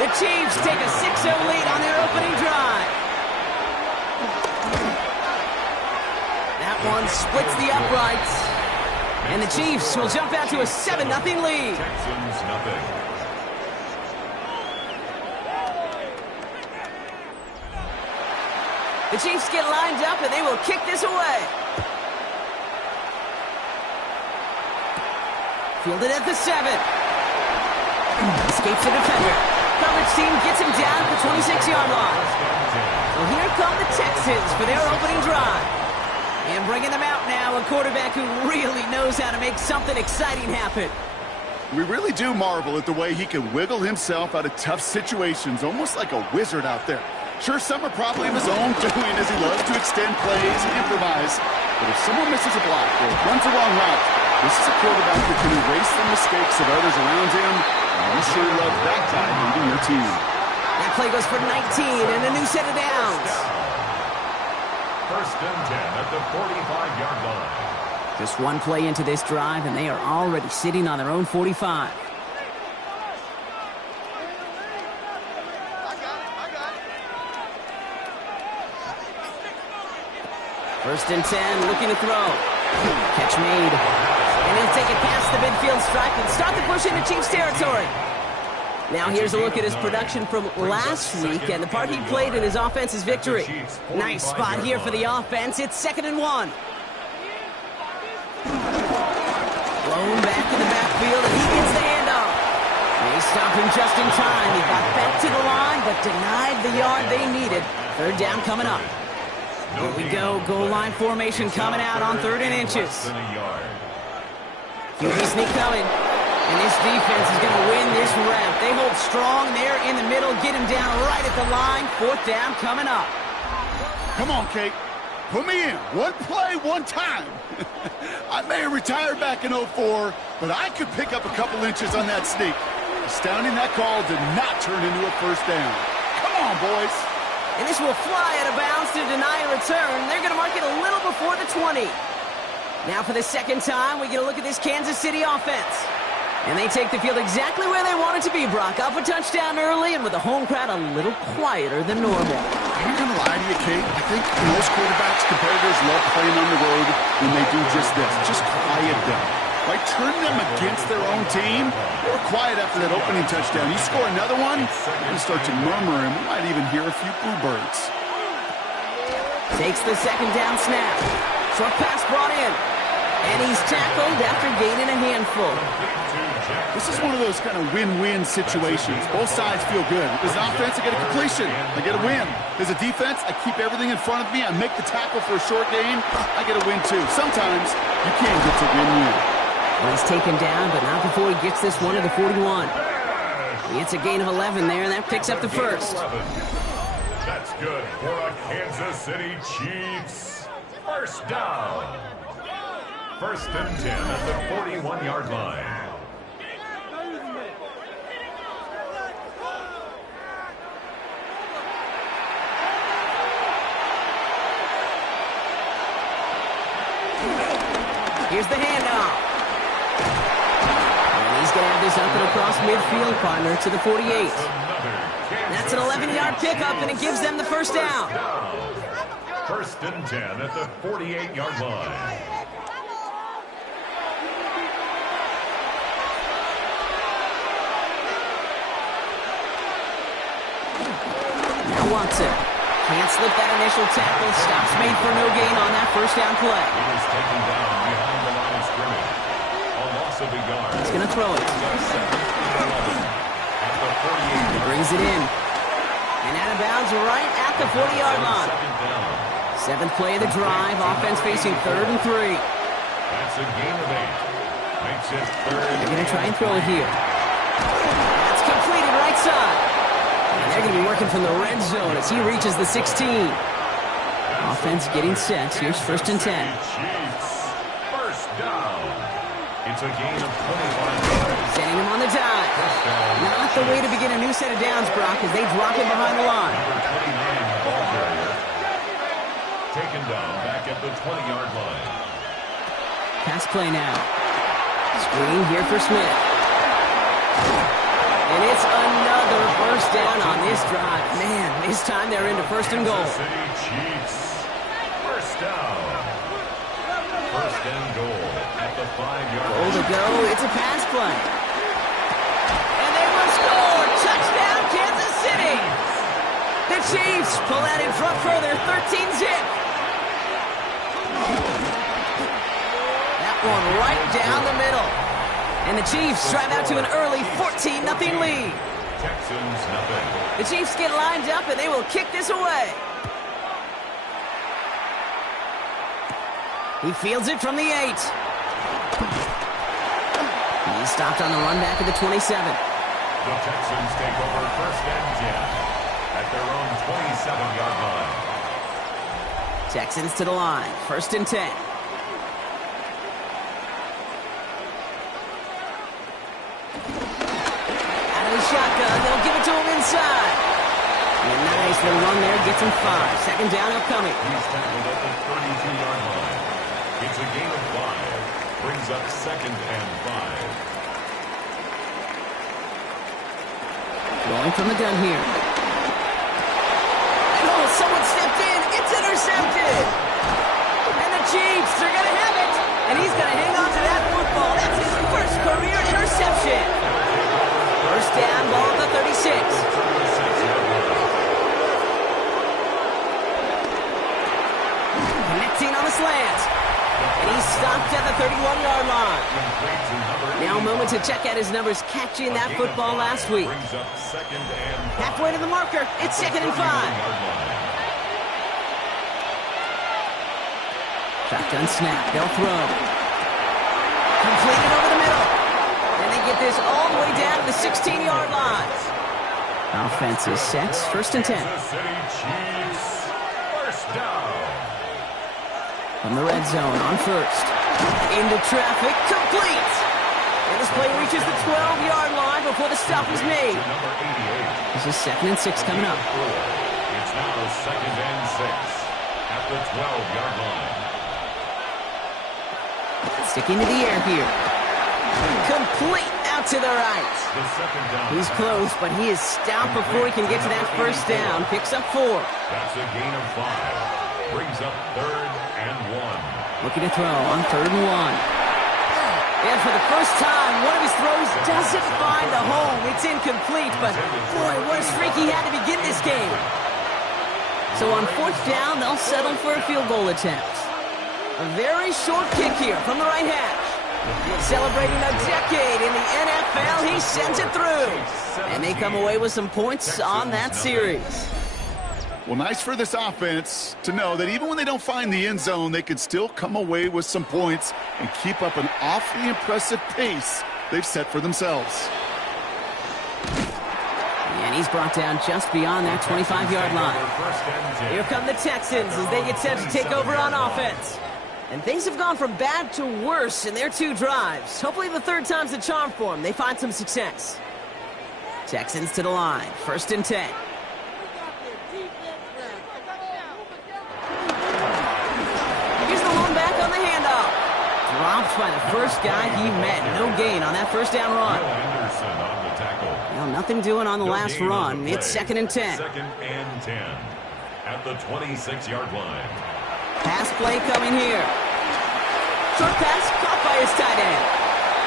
The Chiefs take a 6-0 lead on their opening drive. That one splits the uprights. And the Chiefs will jump out to a 7-0 lead. Texans nothing. The Chiefs get lined up and they will kick this away. Fielded at the 7. Escapes the defender. Coverage team gets him down at the 26-yard line. So here come the Texans for their opening drive. And bringing them out now, a quarterback who really knows how to make something exciting happen. We really do marvel at the way he can wiggle himself out of tough situations, almost like a wizard out there. Sure, some are probably of his own doing as he loves to extend plays and improvise. But if someone misses a block or runs the wrong route, this is a quarterback that can erase the mistakes of others around him. And you sure love that guy leading your team. That play goes for 19 and a new set of downs. First and 10 at the 45-yard line. Just one play into this drive, and they are already sitting on their own 45. First and 10, looking to throw. Catch made. And he'll take it past the midfield stripe and start the push into Chiefs territory. Now here's a look at his production from last week and the part he played in his offense's victory. Nice spot here for the offense. It's 2nd and 1. Blown back in the backfield, and he gets the handoff. They stopped him just in time. He got back to the line, but denied the yard they needed. 3rd down coming up. Here we go. Goal line formation coming out on 3rd and inches. QB sneak coming. And this defense is going to win this rep. They hold strong there in the middle. Get him down right at the line. 4th down coming up. Come on, Kate. Put me in. One play, one time. I may have retired back in 04, but I could pick up a couple inches on that sneak. Astounding that call did not turn into a 1st down. Come on, boys. And this will fly out of bounds to deny a return. They're going to mark it a little before the 20. Now for the 2nd time, we get a look at this Kansas City offense. And they take the field exactly where they want it to be, Brock. Up a touchdown early and with the home crowd a little quieter than normal. I'm not going to lie to you, Kate. I think most quarterbacks, competitors love playing on the road when they do just this. Just quiet them. By turning them against their own team, they were quiet after that opening touchdown. You score another one, they're going to start to murmur, and we might even hear a few bluebirds. Takes the 2nd down snap. Short pass brought in. And he's tackled after gaining a handful. This is one of those kind of win-win situations. Both sides feel good. As an offense, I get a completion. I get a win. As a defense, I keep everything in front of me. I make the tackle for a short gain. I get a win, too. Sometimes you can get to win-win. Well, he's taken down, but not before he gets this one to the 41. He gets a gain of 11 there, and that picks up the 1st. That's good for a Kansas City Chiefs. 1st down. 1st and 10 at the 41-yard line. Here's the handoff. And he's going to have this up and across midfield, partner, to the 48. That's an 11-yard pickup, and it gives them the 1st down. 1st and 10 at the 48-yard line. Now Watson. Can't slip that initial tackle. Stops made for no gain on that 1st down play. He was taken down behind the line of scrimmage. A loss of a yard. He's going to throw it. At the 48. He brings it in. And out of bounds right at the 40-yard line. 7th play of the drive. Offense facing 3rd and 3. That's a gain of 8. Makes it 3rd. They're going to try and throw it here. That's completed right side. And they're going to be working from the red zone as he reaches the 16. Offense getting set. Here's 1st and 10. Chiefs. 1st down. It's a gain of 25. Setting him on the dive. Not the way to begin a new set of downs, Brock, as they drop him behind the line. Number 29, ball carrier. Taken down back at the 20-yard line. Pass play now. Screen here for Smith. And it's another 1st first down on this drive. Man, this time they're into first and goal. Kansas City Chiefs. First down. First and goal at the 5-yard line. Goal to go. It's a pass play. And they will score. Touchdown, Kansas City. The Chiefs pull out in front further, 13-zip. That one right down the middle. And the Chiefs drive out to an early 14-0 lead. Texans nothing. The Chiefs get lined up and they will kick this away. He fields it from the 8. He's stopped on the run back at the 27. The Texans take over first and 10 at their own 27-yard line. Texans to the line, first and 10. Out of the shotgun, they'll give it to him inside. And a nice little run there, gets him 5. Second down upcoming. He's tackled at the 32-yard line. It's a gain of 5. Brings up second and 5. Going from the gun here. Oh, someone stepped in. It's intercepted. And the Chiefs are going to have it. And he's going to hang on to that football. That's his first career interception. First down, ball at the 36. Connecting on the slant. And he's stopped at the 31-yard line. Now a moment to check out his numbers catching that football last week. Halfway to the marker. It's second and 5. Shotgun snap. They'll throw. Completed over the middle. And they get this all the way down to the 16-yard line. Offense is set. First and 10. Kansas City Chiefs. First down. From the red zone on first. Into traffic. Complete. And this play reaches the 12-yard line before the stop is made. Number 88. This is second and 6 coming up. It's now second and 6 at the 12-yard line. Sticking to the air here. Complete out to the right. The second down. He's close, but he is stopped before he can get to that first down. Picks up 4. That's a gain of 5. Brings up third and 1. Looking to throw on third and 1. And for the first time, one of his throws doesn't find a home. It's incomplete, but boy, what a streak he had to begin this game. So on fourth down, they'll settle for a field goal attempt. A very short kick here from the right hash. Celebrating a decade in the NFL, he sends it through. And they come away with some points on that series. Well, nice for this offense to know that even when they don't find the end zone, they can still come away with some points and keep up an awfully impressive pace they've set for themselves. And he's brought down just beyond that 25-yard line. Here come the Texans as they get set to take over on offense. And things have gone from bad to worse in their 2 drives. Hopefully the third time's the charm for them. They find some success. Texans to the line. First and 10. Here's the one back on the handoff. Dropped by the first guy he met. No gain on that first down run. Well, nothing doing on the last run. It's second and 10. Second and 10 at the 26-yard line. Pass play coming here. Short pass caught by his tight end.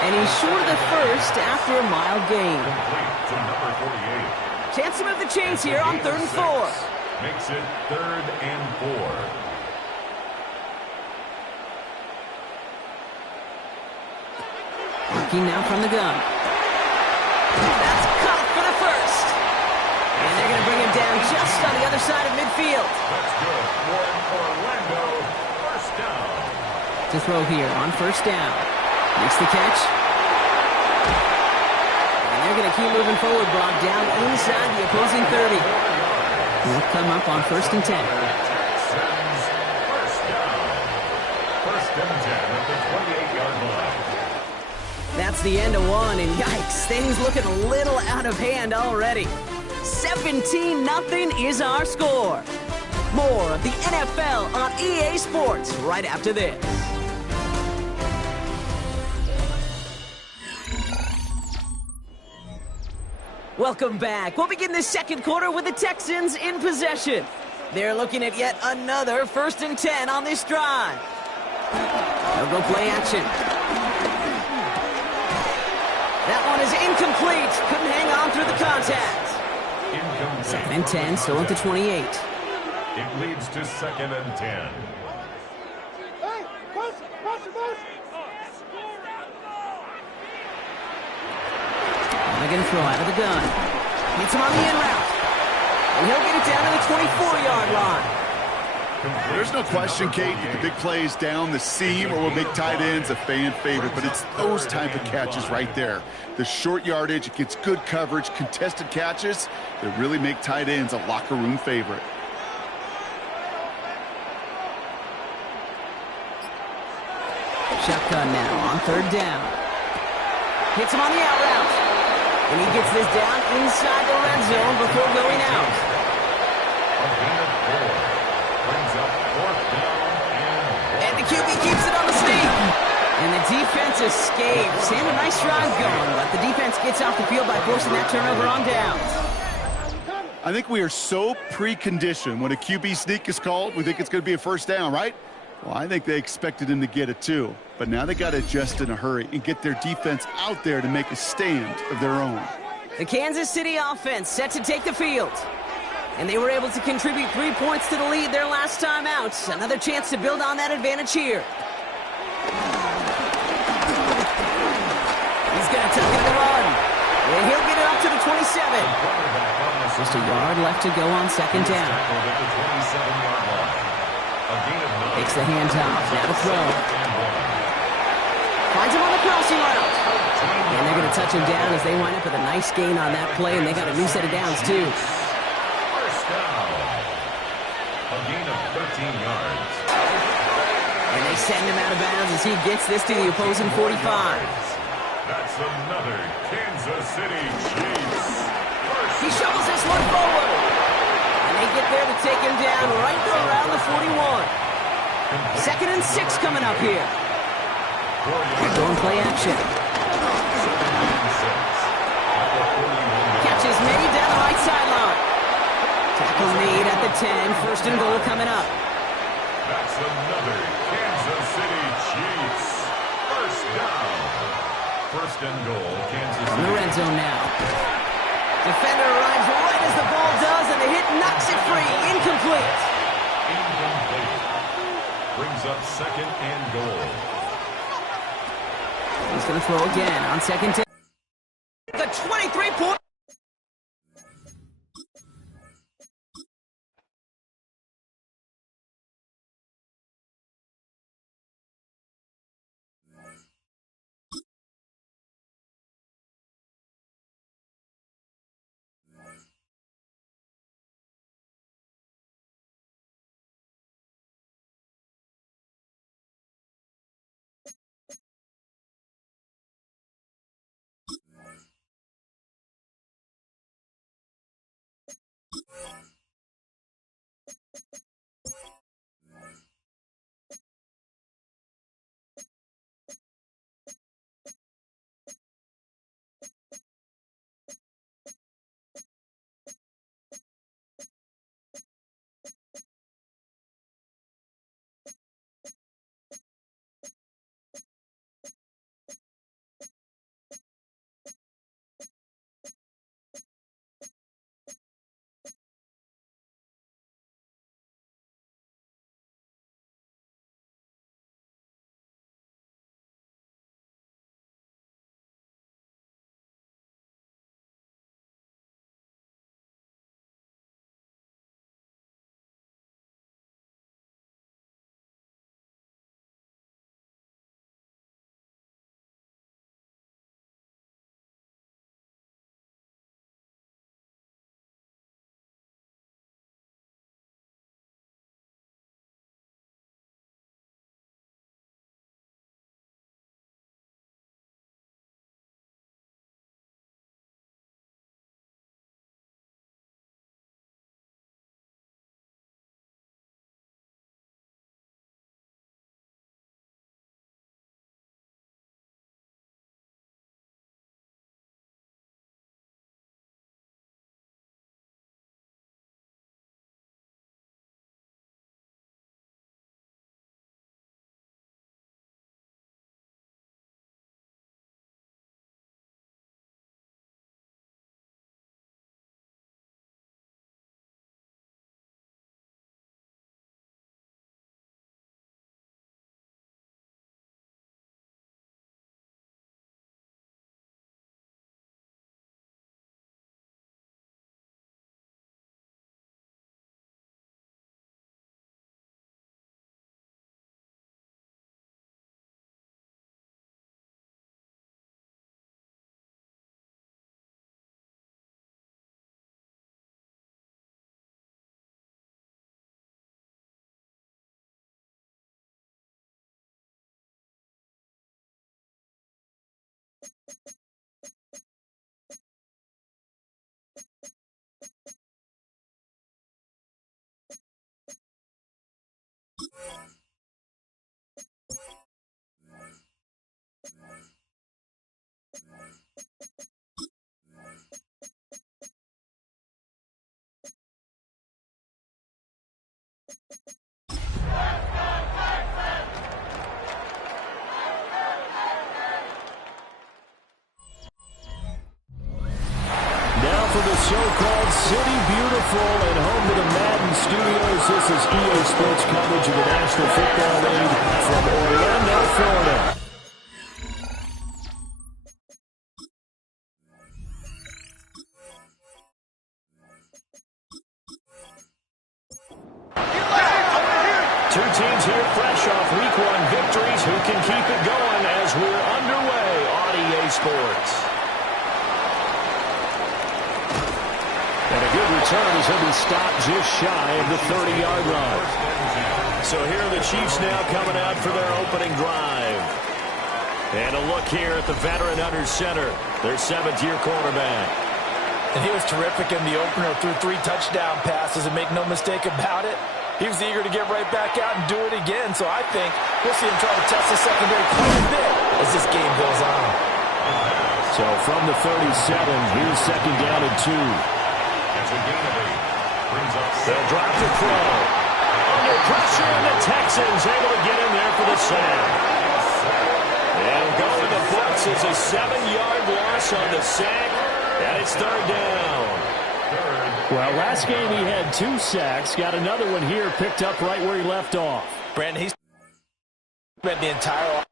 And he's short of the first after a mild gain. Complete to number 48. Chance to move the chains here on third and 4. Makes it third and 4. Working now from the gun. That's caught for the first. And they're going to bring him down just on the other side of midfield. That's good for Orlando. First down. To throw here on first down. Makes the catch. And they're going to keep moving forward, brought down inside the opposing 30. They'll come up on first and 10. Texans, first down. First and 10 at the 28-yard line. That's the end of one, and yikes, things looking a little out of hand already. 17-0 is our score. More of the NFL on EA Sports right after this. Welcome back. We'll begin the second quarter with the Texans in possession. They're looking at yet another 1st and 10 on this drive. They'll go play action. That one is incomplete. Couldn't hang on through the contact. 2nd and 10, still at the 28. It leads to 2nd and 10. They're going to throw out of the gun. Hits him on the in route. And he'll get it down to the 24-yard line. There's no question, Kate, the big plays down the seam or will make tight ends a fan favorite, but it's those type of catches right there. The short yardage, it gets good coverage, contested catches that really make tight ends a locker room favorite. Shotgun now on 3rd down. Hits him on the out route. And he gets this down inside the red zone before going out. A gain of 4. Brings up 4th down And the QB keeps it on the sneak. And the defense escapes. And a nice drive going, but the defense gets off the field by forcing that turnover on downs. I think we are so preconditioned when a QB sneak is called, we think it's going to be a 1st down, right? Well, I think they expected him to get it too. But now they got to adjust in a hurry and get their defense out there to make a stand of their own. The Kansas City offense set to take the field. And they were able to contribute 3 points to the lead their last time out. Another chance to build on that advantage here. He's going to tuck it in the run. And he'll get it up to the 27. Just a yard left to go on 2nd down. Takes the handoff. Now to throw. Finds him on the crossing route. And they're going to touch him down as they wind up with a nice gain on that play, and they got a new set of downs, too. 1st down. A gain of 13 yards. And they send him out of bounds as he gets this to the opposing 45. That's another Kansas City Chiefs. He shovels this one forward. And they get there to take him down right around the 41. 2nd and 6 coming up here. They're going play action. Catch is made down the right sideline. Tackle made at the 10. 1st and goal coming up. That's another Kansas City Chiefs. 1st down. 1st and goal, Kansas City. In the red zone now. Defender arrives right as the ball does, and the hit knocks it free. Incomplete. Incomplete. Brings up 2nd and goal. He's going to throw again on 2nd down. The 23-point. from the so-called City Beautiful and home to the Madden Studios. This is EA Sports coverage of the National Football League from Orlando, Florida. Two teams here fresh off Week 1 victories. Who can keep it going as we're underway on EA Sports? And a good return as he'll be stopped just shy of the 30-yard line. So here are the Chiefs now coming out for their opening drive. And a look here at the veteran under center, their 7th-year quarterback. And he was terrific in the opener, threw 3 touchdown passes, and make no mistake about it, he was eager to get right back out and do it again. So I think we'll see him try to test the secondary quite a bit as this game goes on. So from the 37, here's 2nd down and 2. They'll drop the throw. Under pressure, and the Texans able to get in there for the sack. And go in the books is a 7-yard loss on the sack, and it's 3rd down. Well, last game he had 2 sacks. Got another one here, picked up right where he left off. Brandon, he's spent the entire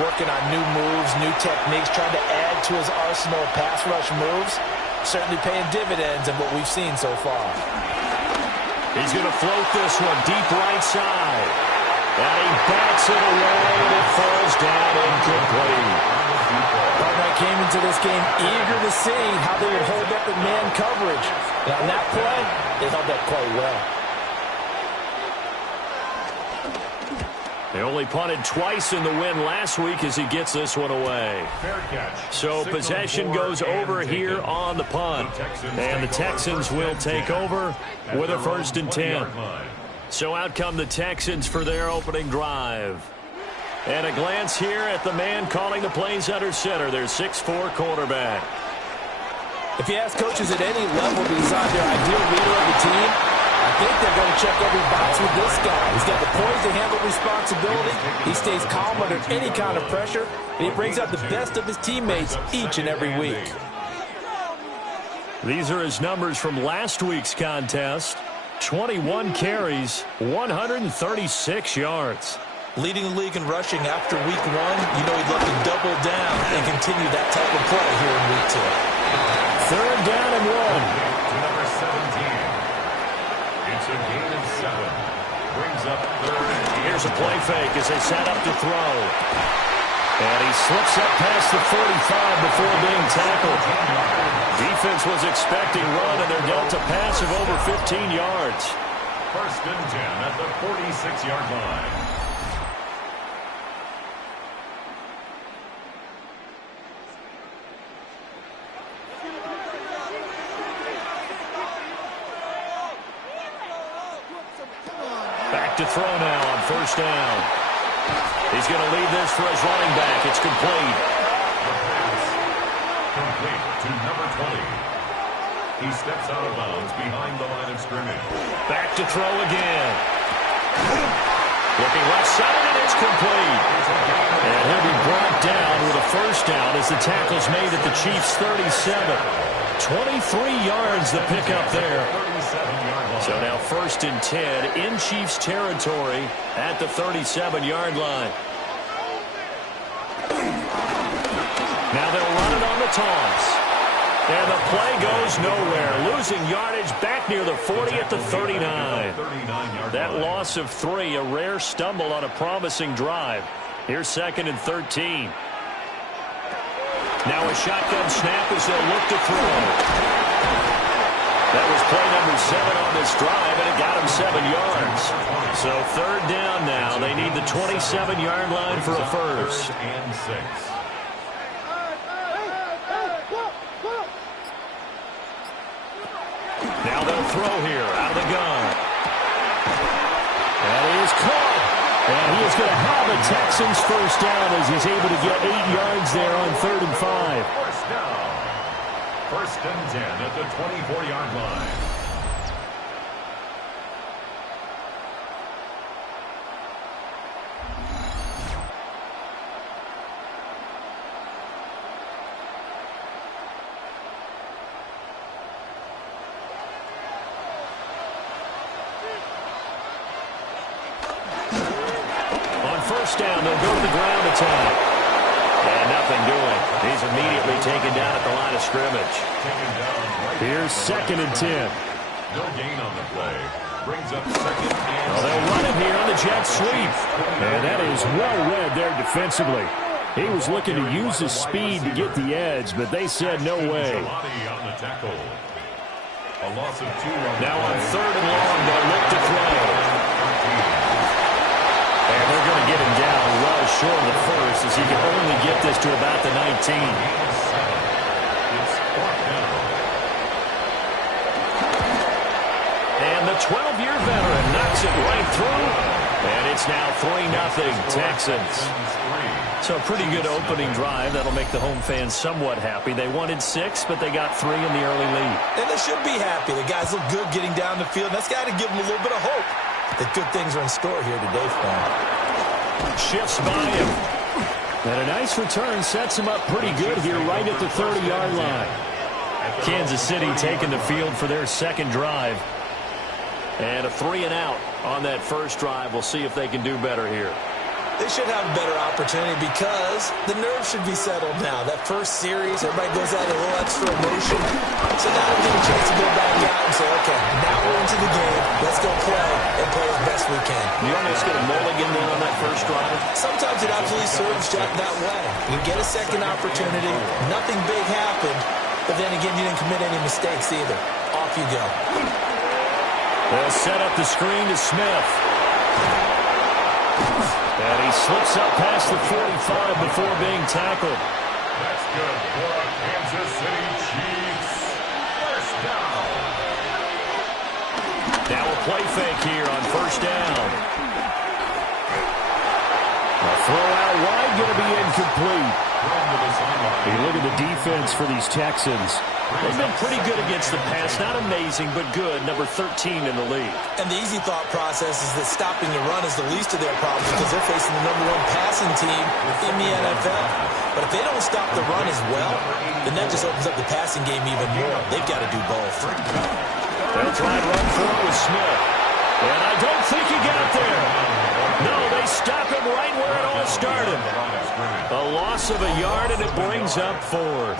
working on new moves, new techniques, trying to add to his arsenal of pass rush moves. Certainly paying dividends in what we've seen so far. He's going to float this one deep right side. And he bats it away, and it falls down incomplete. Partner came into this game eager to see how they would hold up in man coverage. And on that play, they held up quite well. They only punted twice in the win last week as he gets this one away. So possession goes over here on the punt. And the Texans will take over with a 1st and 10. So out come the Texans for their opening drive. And a glance here at the man calling the plays under center, their 6'4" quarterback. If you ask coaches at any level to decide their ideal leader of the team, I think they're going to check every box with this guy. He's got the poise to handle responsibility. He stays calm under any kind of pressure, and he brings out the best of his teammates each and every week. These are his numbers from last week's contest. 21 carries, 136 yards. Leading the league in rushing after week 1, you know he'd love to double down and continue that type of play here in week 2. 3rd down and 1. Number 17. It's a gain of 7. Brings up 3rd. Here's a play fake as they set up to throw. And he slips up past the 45 before being tackled. Defense was expecting run, and they're dealt a pass of over 15 yards. 1st and 10 at the 46-yard line. Back to throw now on 1st down. He's going to lead this for his running back. It's complete. Complete to number 20. He steps out of bounds behind the line of scrimmage. Back to throw again. Looking left side, and it's complete. And he'll be brought down with a 1st down as the tackle's made at the Chiefs' 37. 23 yards the pickup there. So now 1st and 10 in Chiefs territory at the 37-yard line. Now they'll run it on the toss. And the play goes nowhere. Losing yardage back near the 40 at the 39. That loss of 3, a rare stumble on a promising drive. Here's 2nd and 13. Now a shotgun snap as they'll look to throw. That was play number 7 on this drive, and it got him 7 yards. So 3rd down now. They need the 27-yard line for a 1st. And 6. throw here out of the gun. That is caught. And he is going to have a Texans first down as he's able to get 8 yards there on 3rd and 5. First down. 1st and 10 at the 24-yard line. First down, they'll go to the ground attack. And nothing doing. He's immediately taken down at the line of scrimmage. Here's 2nd and 10. No gain on the play. Brings up 2nd and... Well, they'll run it here on the jet sweep. And that is well read there defensively. He was looking to use his speed to get the edge, but they said no way. Now on 3rd and long, they'll look to throw. And they're going to get him down well short of the first as he can only get this to about the 19. And the 12-year veteran knocks it right through. And it's now 3-0 Texans. So a pretty good opening drive. That'll make the home fans somewhat happy. They wanted 6, but they got 3 in the early lead. And they should be happy. The guys look good getting down the field. That's got to give them a little bit of hope that good things are in store here today for him. Shifts by him. And a nice return sets him up pretty good here right at the 30-yard line. Kansas City taking the field for their 2nd drive. And a 3-and-out on that first drive. We'll see if they can do better here. They should have a better opportunity because the nerves should be settled now. That first series, everybody goes out a little extra emotion. So now we get a chance to go back out and say, okay, now we're into the game. Let's go play and play as best we can. You almost get a mulligan then on that first drive. Sometimes it absolutely serves that way. You get a second opportunity. Nothing big happened. But then again, you didn't commit any mistakes either. Off you go. They'll set up the screen to Smith. And he slips up past the 45 before being tackled. That's good for a Kansas City Chiefs. First down. Now a play fake here on first down. A throw out wide going to be incomplete. You look at the defense for these Texans. They've been pretty good against the pass. Not amazing, but good. Number 13 in the league. And the easy thought process is that stopping the run is the least of their problems because they're facing the number 1 passing team in the NFL. But if they don't stop the run as well, then that just opens up the passing game even more. They've got to do both. They'll try and run for it with Smith. And I don't think he got there. No, they stop him right where it all started. A loss of a yard, and it brings up 4th.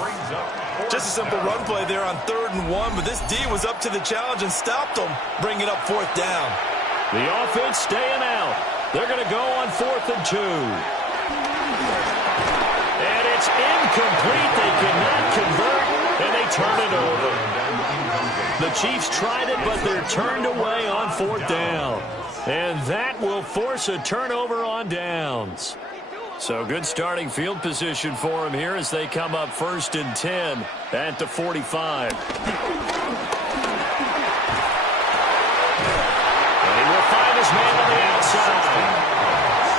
Just a simple run play there on 3rd and 1, but this D was up to the challenge and stopped them, bringing up 4th down. The offense staying out. They're going to go on 4th and 2. And it's incomplete. They cannot convert, and they turn it over. The Chiefs tried it, but they're turned away on 4th down. And that will force a turnover on downs. So good starting field position for him here as they come up 1st and 10 at the 45. And he will find his man on the outside.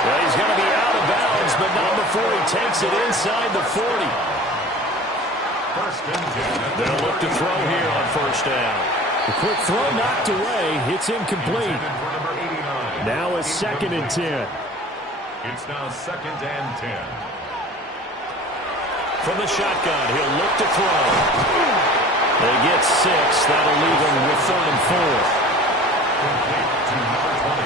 Well, he's going to be out of bounds, but not before he takes it inside the 40. They'll look to throw here on first down. The quick throw knocked away. It's incomplete. Now a 2nd and 10. It's now 2nd and 10. From the shotgun, he'll look to throw. They get 6. That'll leave them with 3rd and 4. Complete to number 20.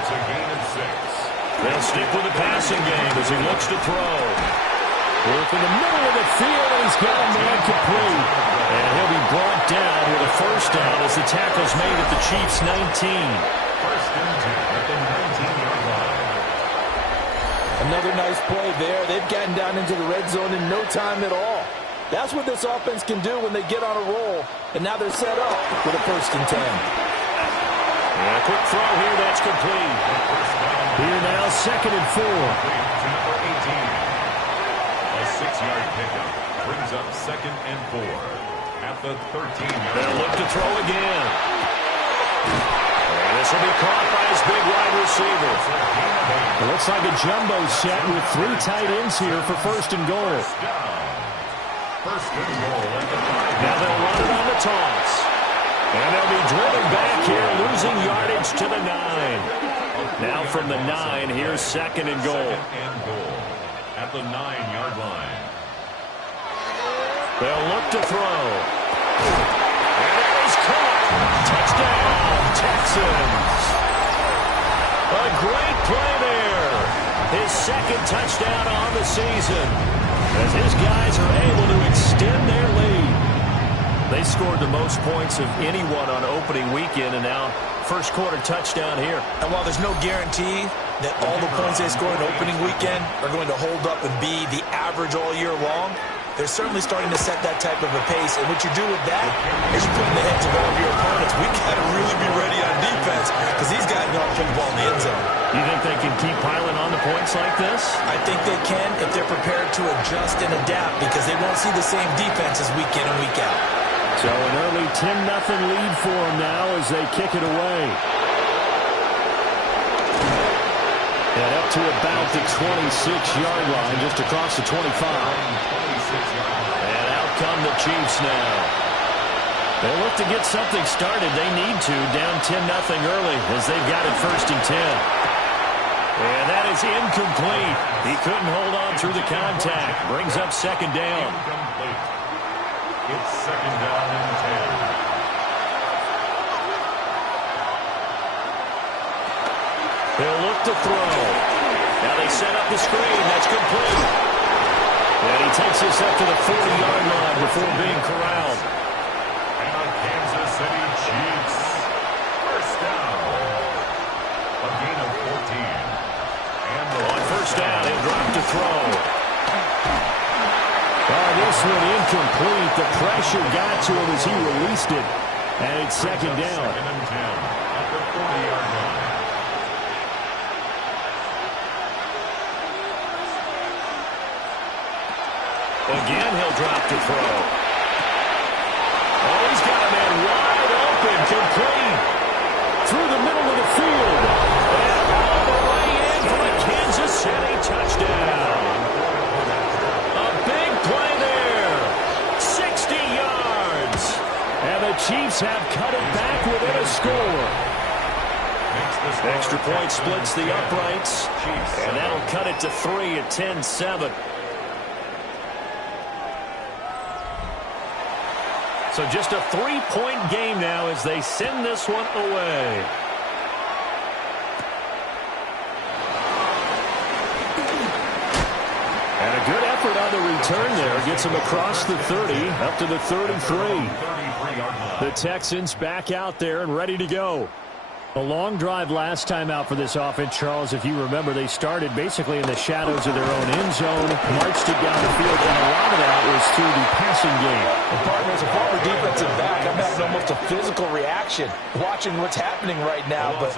It's a gain of 6. They'll stick with the passing game as he looks to throw. Work in the middle of the field, and he's got a man complete. And he'll be brought down with a first down as the tackle's made at the Chiefs' 19. 1st and 10 at the 19-yard line. Another nice play there. They've gotten down into the red zone in no time at all. That's what this offense can do when they get on a roll. And now they're set up with a 1st and 10. And a quick throw here, that's complete. Here now, 2nd and 4. To number 18. A 6-yard pickup brings up 2nd and 4. at the 13-yard They'll line. look to throw again. And this will be caught by his big wide receiver. It looks like a jumbo set with 3 tight ends here for first and goal. First and goal at the 5. Now they'll run it on the toss. And they'll be driven back here, losing yardage to the 9. Now from the 9, here's second and goal. Second and goal at the 9-yard line. They'll look to throw. And it is caught. Touchdown, Texans. A great play there. His second touchdown on the season, as his guys are able to extend their lead. They scored the most points of anyone on opening weekend, and now first quarter touchdown here. And while there's no guarantee that all the points they score in opening weekend are going to hold up and be the average all year long, they're certainly starting to set that type of a pace. And what you do with that is you put in the heads of all of your opponents, we got to really be ready on defense because these guys know how to put the ball in the end zone. You think they can keep piling on the points like this? I think they can if they're prepared to adjust and adapt, because they won't see the same defenses week in and week out. So an early 10-0 lead for them now as they kick it away. And up to about the 26-yard line, just across the 25. And out come the Chiefs now. They look to get something started. They need to, down 10-0 early, as they've got it first and 10. And that is incomplete. He couldn't hold on through the contact. Brings up second down. Incomplete. It's second down and 10. They'll look to throw. Now they set up the screen. That's complete. And he takes this up to the 40-yard line before being corralled. And the Kansas City Chiefs. First down. A gain of 14. And On first down, he'll drop to throw. This one incomplete. The pressure got to him as he released it. And it's second down. Second and 10 at the 40-yard line. Again, he'll drop to throw. Oh, he's got a man wide open, complete. Through the middle of the field. And all the way in for a Kansas City touchdown. A big play there. 60 yards. And the Chiefs have cut it back within a score. Extra point splits the uprights. And that'll cut it to 3 at 10-7. So just a 3-point game now as they send this one away. And a good effort on the return there. Gets him across the 30, up to the 33. The Texans back out there and ready to go. A long drive last time out for this offense, Charles. If you remember, they started basically in the shadows of their own end zone, marched it down the field, and a lot of that was through the passing game. And partner, as a former defensive back, I'm having almost a physical reaction watching what's happening right now. But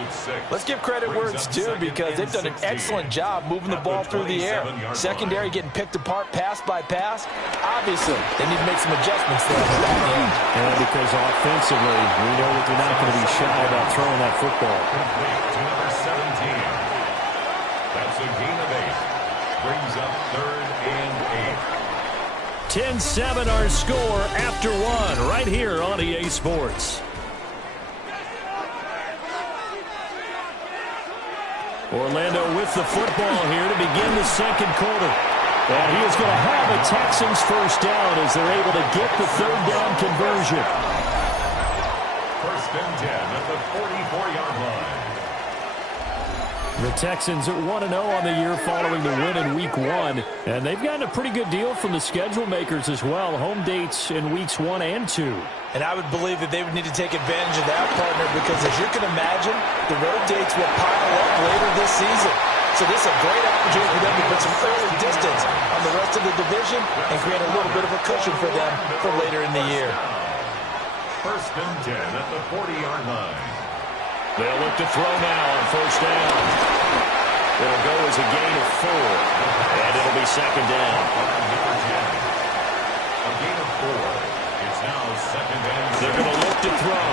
let's give credit where it's due, because they've done an excellent job moving the ball through the air. Secondary getting picked apart pass by pass. Obviously, they need to make some adjustments there at the back end. And because offensively, we know that they're not going to be shy about throwing that football. Complete to number 17. That's a gain of 8. Brings up third and 8. 10-7 our score after one right here on EA Sports. Orlando with the football here to begin the second quarter. And he is going to have a Texans first down as they're able to get the third down conversion. First and 10 at the 44-yard line. The Texans are 1-0 on the year following the win in Week 1. And they've gotten a pretty good deal from the schedule makers as well. Home dates in Weeks 1 and 2. And I would believe that they would need to take advantage of that, partner, because as you can imagine, the road dates will pile up later this season. So this is a great opportunity for them to put some early distance on the rest of the division and create a little bit of a cushion for them for later in the year. First and 10 at the 40-yard line. They'll look to throw now on first down. It'll go as a gain of 4. And it'll be second down. A gain of 4. It's now They're going to look to throw.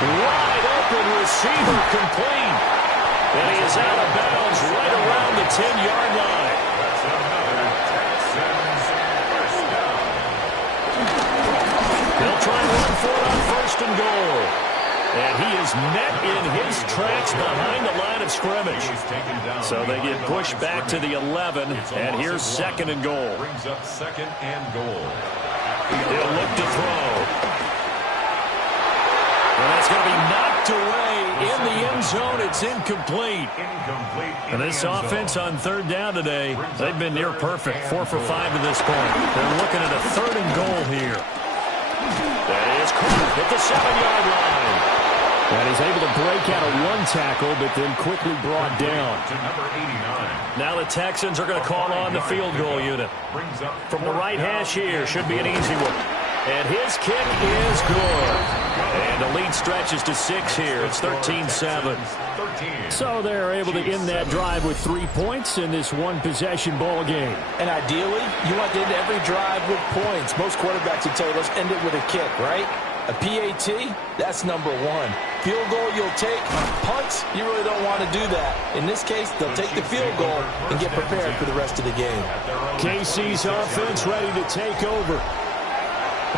Wide open receiver complete. And he is out of bounds right around the 10-yard line. That's another Texans first down. They'll try and run for it on 1st and goal. And he is met in his tracks behind the line of scrimmage. So they get pushed back to the 11, and here's 2nd and goal. Brings up 2nd and goal. They'll look to throw. And that's going to be knocked away in the end zone. It's incomplete. And this offense on 3rd down today, they've been near perfect. 4 for 5 to this point. They're looking at a 3rd and goal here. That is caught at the 7-yard line. And he's able to break out of 1 tackle, but then quickly brought down. Now the Texans are going to call on the field goal unit. From the right hash here, should be an easy one. And his kick is good. And the lead stretches to 6 here. It's 13-7. So they're able to end that drive with 3 points in this one-possession ball game. And ideally, you want to end every drive with points. Most quarterbacks would tell you, let's end it with a kick, right? A PAT, that's number 1. Field goal you'll take. Punts, you really don't want to do that. In this case, they'll take the field goal and get prepared for the rest of the game. KC's offense ready to take over.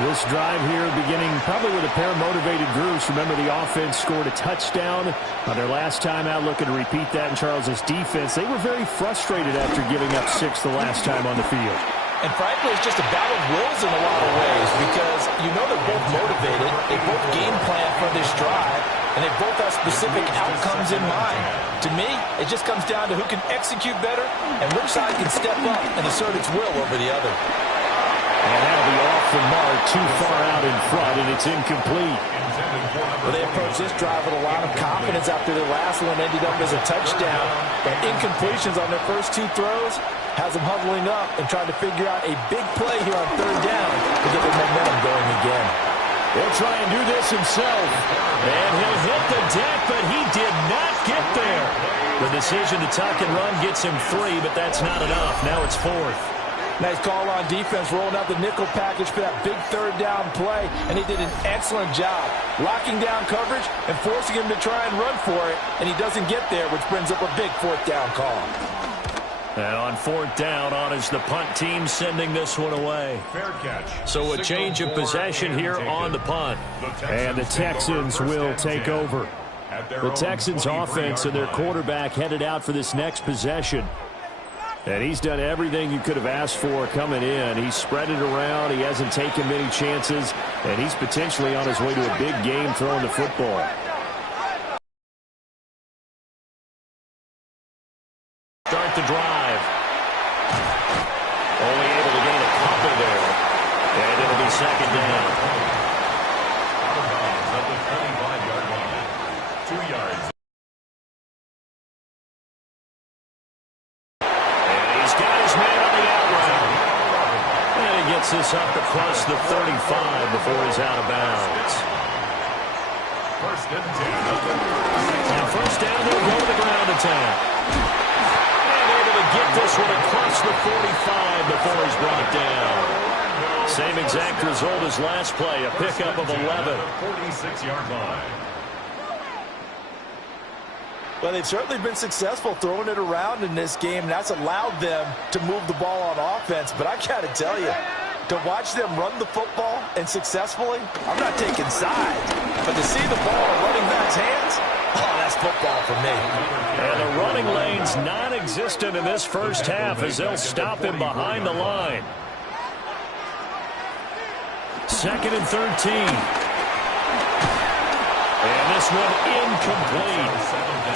This drive here beginning probably with a pair of motivated groups. Remember, the offense scored a touchdown on their last time out. Looking to repeat that in Charles' defense. They were very frustrated after giving up 6 the last time on the field. And frankly, it's just a battle of wills in a lot of ways because you know they're both motivated. They both game plan for this drive, and they both have specific outcomes in mind. To me, it just comes down to who can execute better and which side can step up and assert its will over the other. And that'll be off the mark, too far out in front, and it's incomplete. Well, they approached this drive with a lot of confidence after their last one ended up as a touchdown. But incompletions on their first 2 throws has them huddling up and trying to figure out a big play here on 3rd down to get their momentum going again. He'll try and do this himself. And he'll hit the deck, but he did not get there. The decision to tuck and run gets him 3, but that's not enough. Now it's 4th. Nice call on defense, rolling out the nickel package for that big 3rd down play, and he did an excellent job locking down coverage and forcing him to try and run for it, and he doesn't get there, which brings up a big 4th down call. And on 4th down, on is the punt team sending this one away. Fair catch. So a change of possession here on the punt. And the Texans will take over. The Texans offense and their quarterback headed out for this next possession. And he's done everything you could have asked for coming in. He's spread it around. He hasn't taken many chances. And he's potentially on his way to a big game throwing the football. Start the drive. Only able to gain a couple there. And it'll be 2nd down. Out of bounds at the 25-yard line. 2 yards. This up across the 35 before he's out of bounds. 1st and 10. And 1st down, they'll go to the ground attack. And able to get this one across the 45 before he's brought down. Same exact result as last play, a pickup of 11. 46-yard line. Well, they've certainly been successful throwing it around in this game, and that's allowed them to move the ball on offense. But I got to tell you, to watch them run the football and successfully, I'm not taking sides. But to see the ball in running back's hands, oh, that's football for me. And the running lane's non-existent in this first half as they'll stop him behind the line. 2nd and 13. And this one incomplete.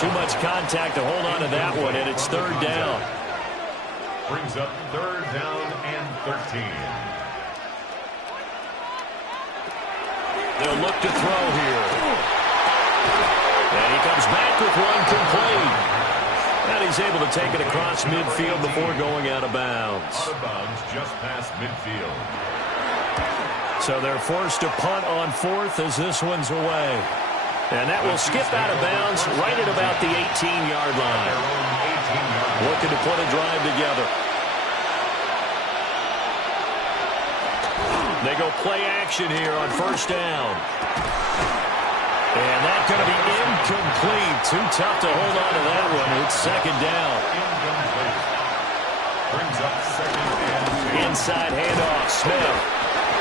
Too much contact to hold on to that one, and it's 3rd down. Brings up 3rd down and 13. They'll look to throw here. And he comes back with one complete. And he's able to take it across midfield before going out of bounds. Out of bounds just past midfield. So they're forced to punt on 4th as this one's away. And that will skip out of bounds right at about the 18-yard line. Looking to put a drive together. They go play action here on first down. And that's going to be incomplete. Too tough to hold on to that one. It's second down. Brings up second and 10. Inside handoff, Smith.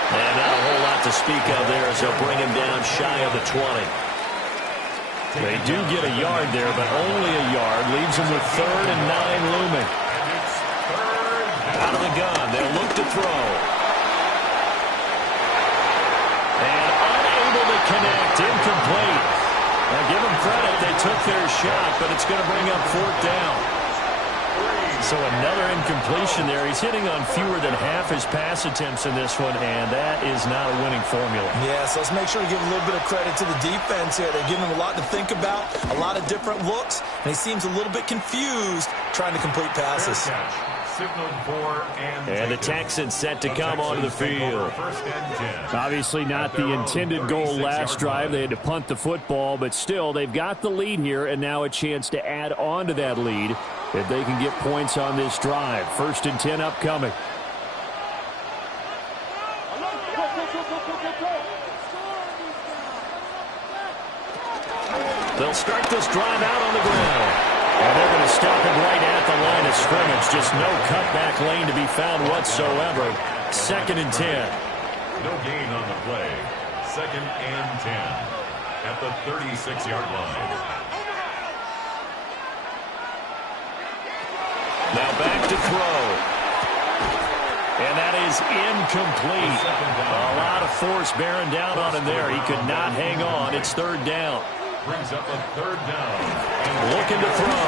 And not a whole lot to speak of there as they'll bring him down shy of the 20. They do get a yard there, but only a yard. Leaves him with 3rd and 9 looming. Out of the gun, they'll look to throw. And unable to connect, incomplete. Now give them credit, they took their shot, but it's going to bring up 4th down. So another incompletion there. He's hitting on fewer than half his pass attempts in this one, and that is not a winning formula. Yeah, so let's make sure to give a little bit of credit to the defense here. They're giving him a lot to think about, a lot of different looks, and he seems a little bit confused trying to complete passes. And the Texans set to come onto the field. Obviously not the intended goal last drive. They had to punt the football, but still they've got the lead here, and now a chance to add on to that lead if they can get points on this drive. 1st and 10 upcoming. They'll start this drive out on the ground. And they're going to stop it right at the line of scrimmage. Just no cutback lane to be found whatsoever. 2nd and 10. No gain on the play. 2nd and 10 at the 36-yard line. Now back to throw. And that is incomplete. A lot of force bearing down on him there. He could not hang on. It's 3rd down. Brings up a 3rd down. Looking to throw.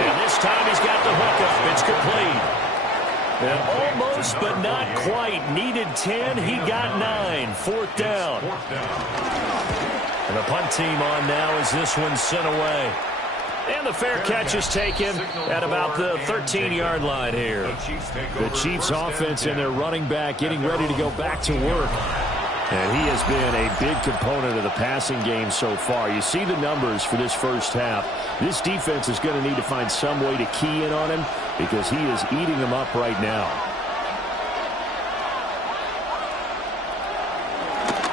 And this time he's got the hook up. It's complete. And almost, but not quite. Needed 10. He got 9. 4th down. And the punt team on now as this one's sent away. And the fair catch is taken at about the 13-yard line here. The Chiefs offense and their running back getting ready to go back to work. And he has been a big component of the passing game so far. You see the numbers for this first half. This defense is going to need to find some way to key in on him because he is eating them up right now.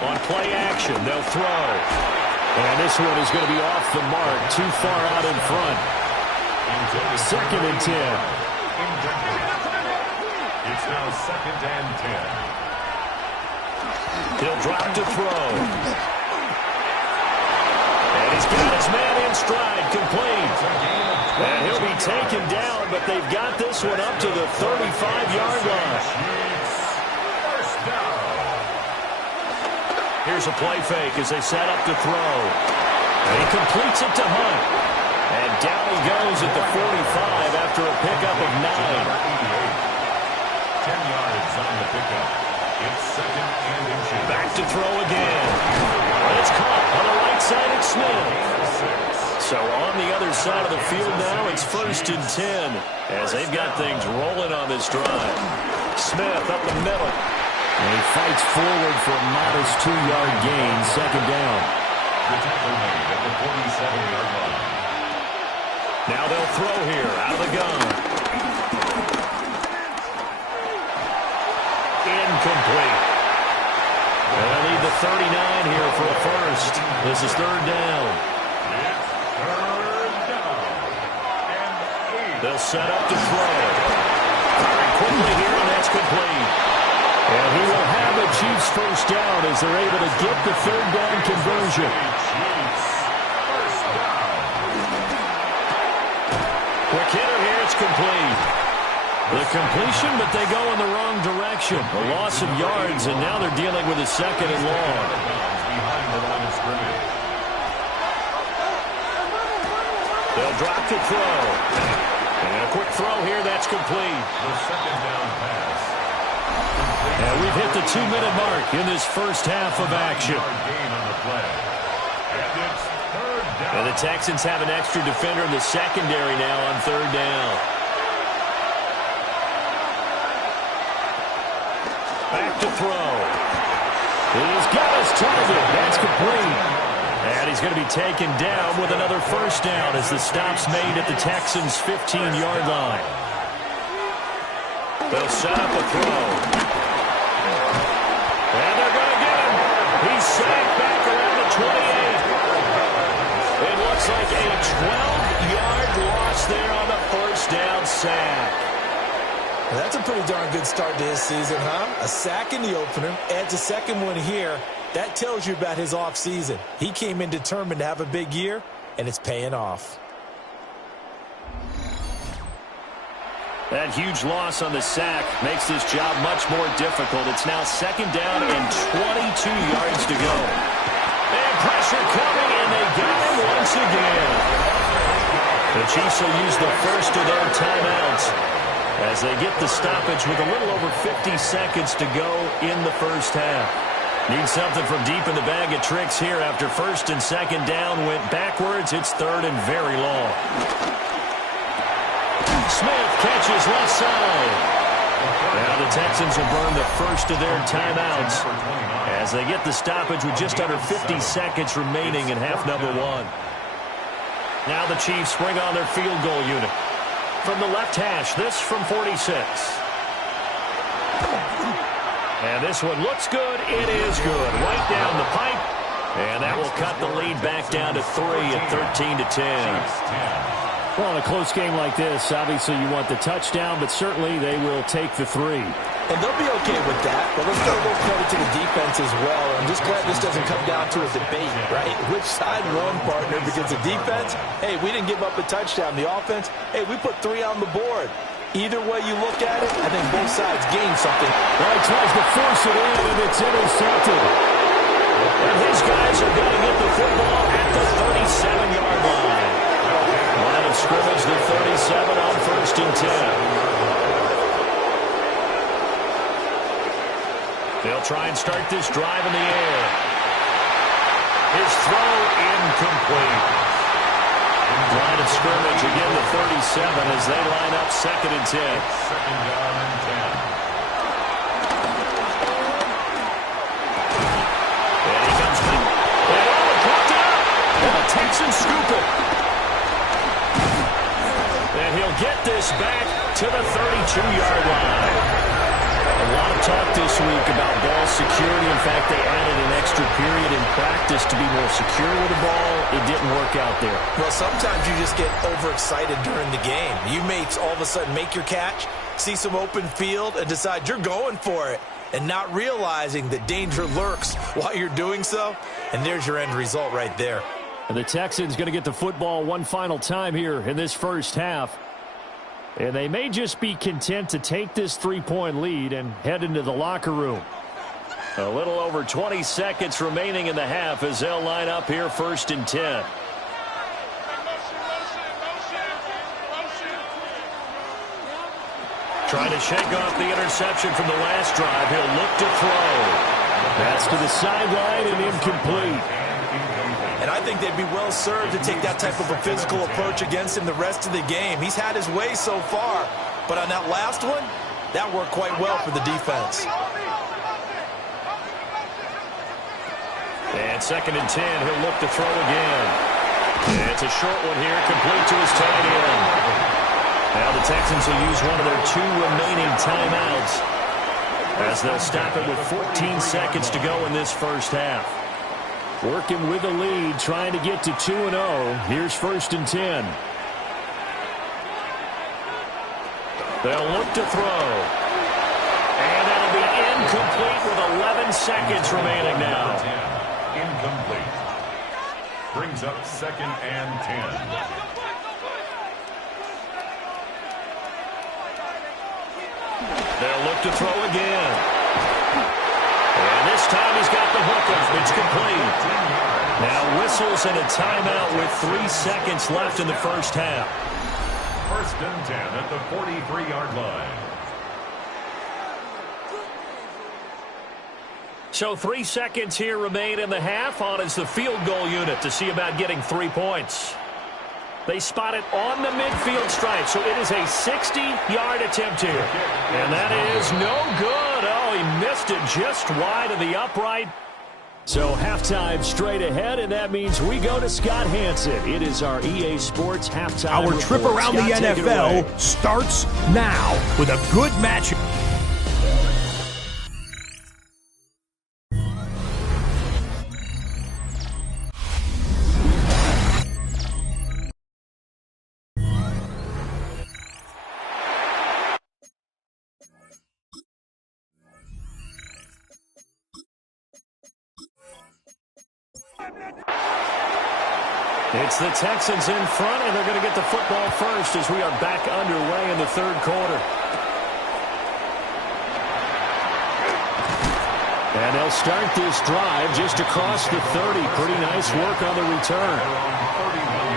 On play action, they'll throw. And this one is going to be off the mark, too far out in front. 2nd and 10. It's now 2nd and 10. He'll drop to throw. And he's got his man in stride, complete. And he'll be taken down, but they've got this one up to the 35-yard line. Here's a play fake as they set up to throw. And he completes it to Hunt. And down he goes at the 45 after a pickup of 9. 10 yards on the pickup. It's 2nd and inches. Back to throw again. And it's caught on the right side at Smith. So on the other side of the field now, it's 1st and 10 as they've got things rolling on this drive. Smith up the middle. And he fights forward for a modest 2-yard gain, 2nd down. The tackle made at the 47-yard line. Now they'll throw here out of the gun. Incomplete. They'll need the 39 here for a first. This is 3rd down. They'll set up to throw. Firing quickly here, and that's complete. And he will have a Chiefs first down as they're able to get the 3rd down conversion. Quick hitter here, it's complete. The completion, but they go in the wrong direction. A loss of yards, and now they're dealing with a 2nd and long. They'll drop to throw. And a quick throw here, that's complete. The 2nd down pass. And we've hit the 2-minute mark in this first half of action. And the Texans have an extra defender in the secondary now on 3rd down. Back to throw. He's got his target. That's complete. And he's going to be taken down with another first down as the stop's made at the Texans' 15-yard line. They'll set up a throw. That's a pretty darn good start to his season, huh? A sack in the opener, adds a second one here. That tells you about his offseason. He came in determined to have a big year, and it's paying off. That huge loss on the sack makes this job much more difficult. It's now second down and 22 yards to go. And pressure coming, and they got him once again. The Chiefs will use the first of their timeouts as they get the stoppage with a little over 50 seconds to go in the first half. Need something from deep in the bag of tricks here after first and second down went backwards. It's third and very long. Smith catches left side. Now the Texans will burn the first of their timeouts as they get the stoppage with just under 50 seconds remaining in half number one. Now the Chiefs bring on their field goal unit. From the left hash, this from 46. And this one looks good. It is good. Right down the pipe. And that will cut the lead back down to 3 at 13-10. Well, in a close game like this, obviously you want the touchdown, but certainly they will take the 3. And they'll be okay with that. But let's give a little credit to the defense as well. I'm just glad this doesn't come down to a debate, right? Which side won, partner? Because the defense, hey, we didn't give up a touchdown. The offense, hey, we put 3 on the board. Either way you look at it, I think both sides gain something. Well, he tries to force it in, and it's intercepted. And his guys are going to get the football at the 37-yard line. Line of scrimmage, the 37 on first and 10. They'll try and start this drive in the air. His throw incomplete. Line of scrimmage, again the 37 as they line up second and 10. Second down and 10. And he comes back. And caught down. And the Texans scoop it. And he'll get this back to the 32-yard line. A lot of talk this week about ball security. In fact, they added an extra period in practice to be more secure with the ball. It didn't work out there. Well, sometimes you just get overexcited during the game. You may all of a sudden make your catch, see some open field, and decide you're going for it, and not realizing that danger lurks while you're doing so. And there's your end result right there. And the Texans going to get the football one final time here in this first half. And they may just be content to take this 3-point lead and head into the locker room. A little over 20 seconds remaining in the half as they'll line up here first and 10. Trying to shake off the interception from the last drive. He'll look to throw. That's to the sideline and incomplete. And I think they'd be well served to take that type of a physical approach against him the rest of the game. He's had his way so far, but on that last one, that worked quite well for the defense. And second and 10, he'll look to throw again. And it's a short one here, complete to his tight end. Now the Texans will use one of their 2 remaining timeouts as they'll stop it with 14 seconds to go in this first half. Working with a lead, trying to get to 2-0. Here's first and 10. They'll look to throw. And that'll be incomplete with 11 seconds remaining now. Incomplete. Brings up second and 10. They'll look to throw again. And this time he's got the hookup. It's complete. Now whistles and a timeout with 3 seconds left in the first half. First and 10 at the 43-yard line. So 3 seconds here remain in the half. On is the field goal unit to see about getting 3 points. They spot it on the midfield stripe, so it is a 60-yard attempt here. And that is no good. Oh, he missed it just wide of the upright. So halftime straight ahead, and that means we go to Scott Hanson. It is our EA Sports halftime Our report. trip around Scott, the take it away. NFL starts now with a good match. It's the Texans in front, and they're going to get the football first as we are back underway in the third quarter. And they'll start this drive just across the 30. Pretty nice work on the return.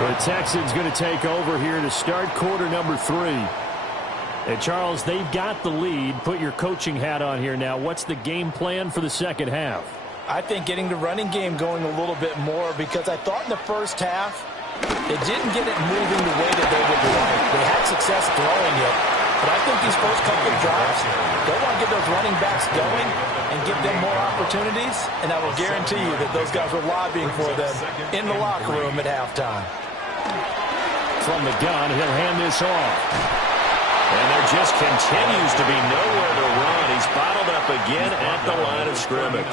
The Texans going to take over here to start quarter number 3. And Charles, they've got the lead. Put your coaching hat on here now. What's the game plan for the second half? I think getting the running game going a little bit more, because I thought in the first half it didn't get it moving the way that they would like. They had success throwing it, but I think these first couple of drives, they want to get those running backs going and give them more opportunities, and I will guarantee you that those guys were lobbying for them in the locker room at halftime. From the gun, he'll hand this off. And there just continues to be nowhere to run. He's bottled up again at the line of scrimmage.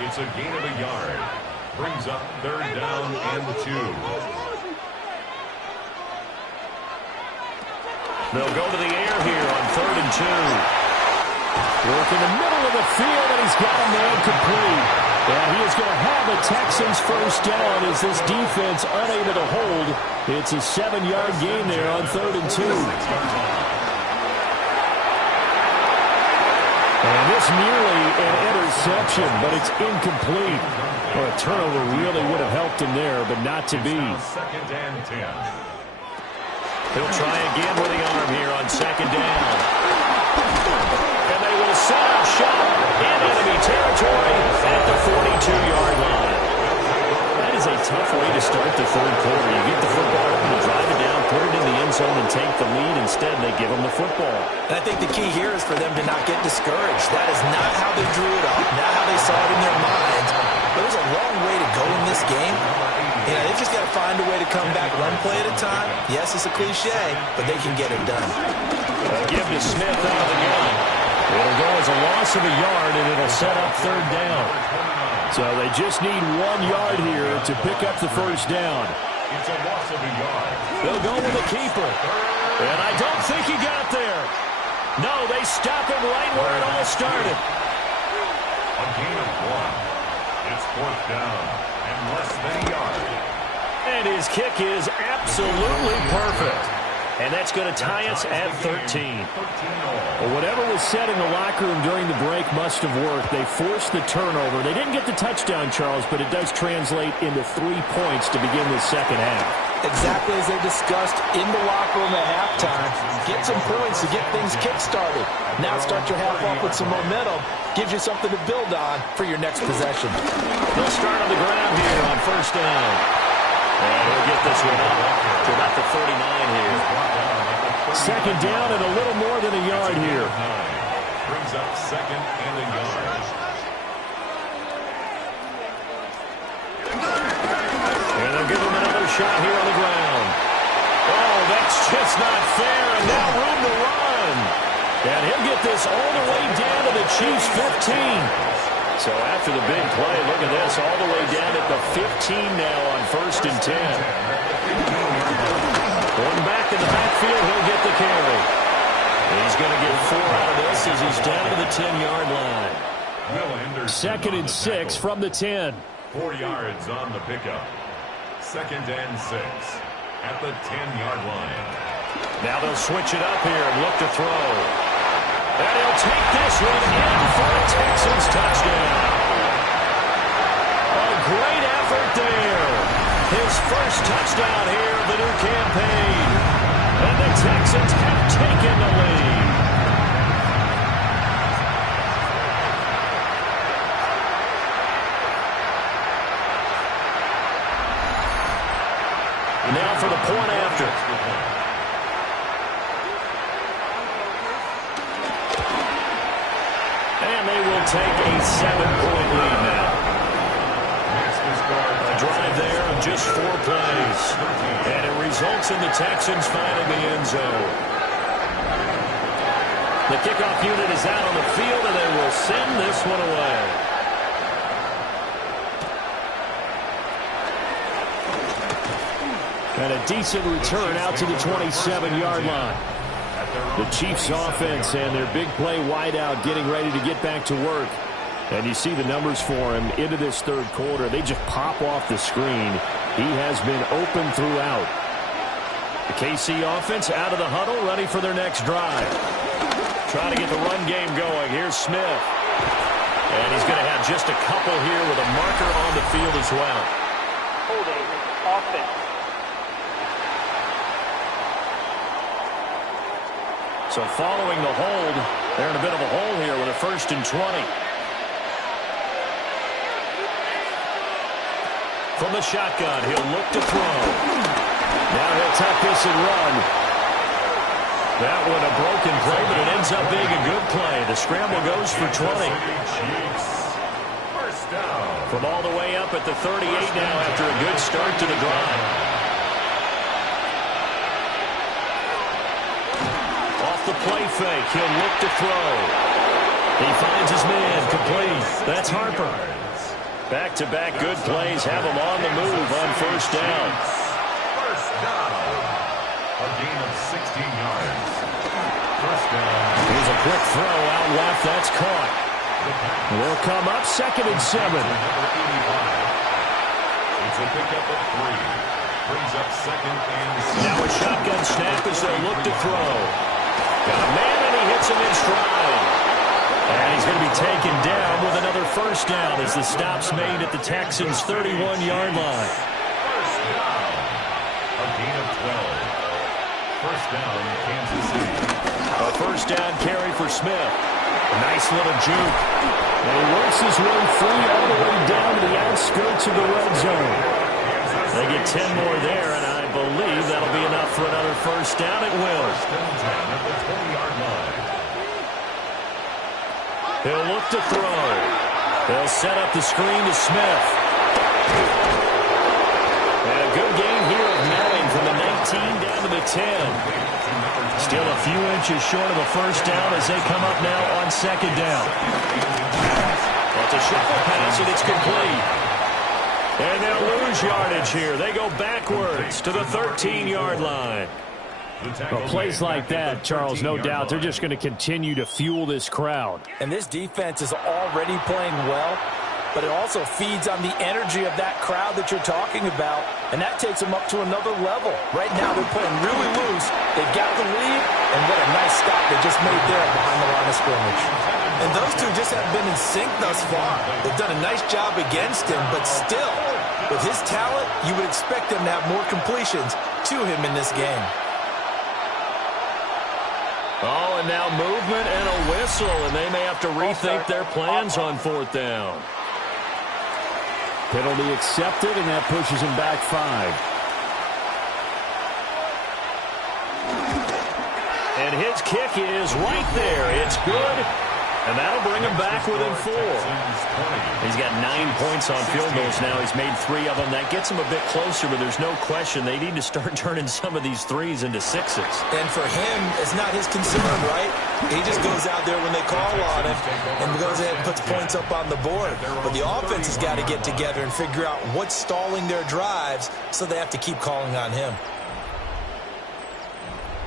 It's a gain of a yard. Brings up third down and 2. They'll go to the air here on 3rd and 2. Work in the middle of the field, and he's got a man complete. And he is going to have a Texans first down as this defense unable to hold. It's a 7-yard gain there on 3rd and 2. And this nearly an interception, but it's incomplete. Well, a turnover really would have helped him there, but not to be. 2nd and 10. He'll try again with the arm here on 2nd down. And they will set up shop in enemy territory at the 42-yard line. That is a tough way to start the third quarter. You get the football, you drive it down, put it in the end zone, and take the lead. Instead, they give them the football. And I think the key here is for them to not get discouraged. That is not how they drew it up, not how they saw it in their minds. But there's a long way to go in this game. You know, they've just got to find a way to come back one play at a time. Yes, it's a cliche, but they can get it done. Give to Smith out of the gun. It'll go as a loss of a yard, and it'll set up 3rd down. So they just need 1 yard here to pick up the first down. It's a loss of a yard. They'll go with the keeper. And I don't think he got there. No, they stop him right where it all started. A gain of 1. It's 4th down and less than a yard. And his kick is absolutely perfect. And that's going to tie us at 13. Well, whatever was said in the locker room during the break must have worked. They forced the turnover. They didn't get the touchdown, Charles, but it does translate into 3 points to begin the second half. Exactly as they discussed in the locker room at halftime. Get some points to get things kick-started. Now start your half off with some momentum. Gives you something to build on for your next possession. They'll start on the ground here on 1st down. And we'll get this one up to about the 39 here. 2nd down and a little more than a yard here. Brings up 2nd and a yard. And they'll give him another shot here on the ground. Oh, that's just not fair, and now room to run. And he'll get this all the way down to the Chiefs' 15. So after the big play, look at this, all the way down at the 15 now on 1st and 10. Going back in the backfield, he'll get the carry. He's going to get 4 out of this as he's down to the 10-yard line. 2nd and 6 from the 10. 4 yards on the pickup. 2nd and 6 at the 10-yard line. Now they'll switch it up here and look to throw. And he'll take this one in for a Texans touchdown. A great effort there. His first touchdown here of the new campaign. And the Texans have taken the lead. Now for the point after. And they will take a 7-point lead now. A drive there of just 4 plays. And it results in the Texans finding the end zone. The kickoff unit is out on the field, and they will send this one away. And a decent return out to the 27-yard line. The Chiefs offense and their big play wideout getting ready to get back to work. And you see the numbers for him into this third quarter. They just pop off the screen. He has been open throughout. The KC offense out of the huddle, ready for their next drive. Trying to get the run game going. Here's Smith. And he's going to have just a couple here with a marker on the field as well. Holding offense. So following the hold, they're in a bit of a hole here with a 1st and 20. From the shotgun, he'll look to throw. Now he'll tuck this and run. That one a broken play, but it ends up being a good play. The scramble goes for 20. From all the way up at the 38 now after a good start to the drive. Off the play fake, he'll look to throw. He finds his man, complete. That's Harper. Back-to-back good plays have him on the move on 1st down. First down. A gain of 16 yards. First down. Here's a quick throw out left. That's caught. Will come up 2nd and 7. It's a pickup of 3. Brings up 2nd and 7. Now a shotgun snap as they look to throw. Got a man and he hits him in stride. And he's going to be taken down with another 1st down as the stop's made at the Texans' 31-yard line. First down. A gain of 12. First down, Kansas City. A 1st down carry for Smith. A nice little juke. And he works his way free all the way down to the outskirts of the red zone. They get 10 more there, and I believe that'll be enough for another 1st down. It will. First and 10 at the 20-yard line. He'll look to throw. They'll set up the screen to Smith. And a good gain here of 9 from the 19 down to the 10. Still a few inches short of a 1st down as they come up now on 2nd down. Well, it's a shuffle pass and it's complete. And they'll lose yardage here. They go backwards to the 13-yard line. Well, plays like that, Charles, no doubt, they're just going to continue to fuel this crowd. And this defense is already playing well, but it also feeds on the energy of that crowd that you're talking about, and that takes them up to another level. Right now, they're playing really loose. They've got the lead, and what a nice stop they just made there behind the line of scrimmage. And those two just haven't been in sync thus far. They've done a nice job against him, but still, with his talent, you would expect them to have more completions to him in this game. Oh, and now movement and a whistle, and they may have to rethink their plans on 4th down. Penalty accepted, and that pushes him back 5. And his kick is right there. It's good, and that'll bring him back within 4. He's got 9 points on field goals now. He's made 3 of them. That gets him a bit closer, but there's no question they need to start turning some of these 3s into 6s. And for him, it's not his concern, right? He just goes out there when they call on him and goes ahead and puts points up on the board. But the offense has got to get together and figure out what's stalling their drives, so they have to keep calling on him.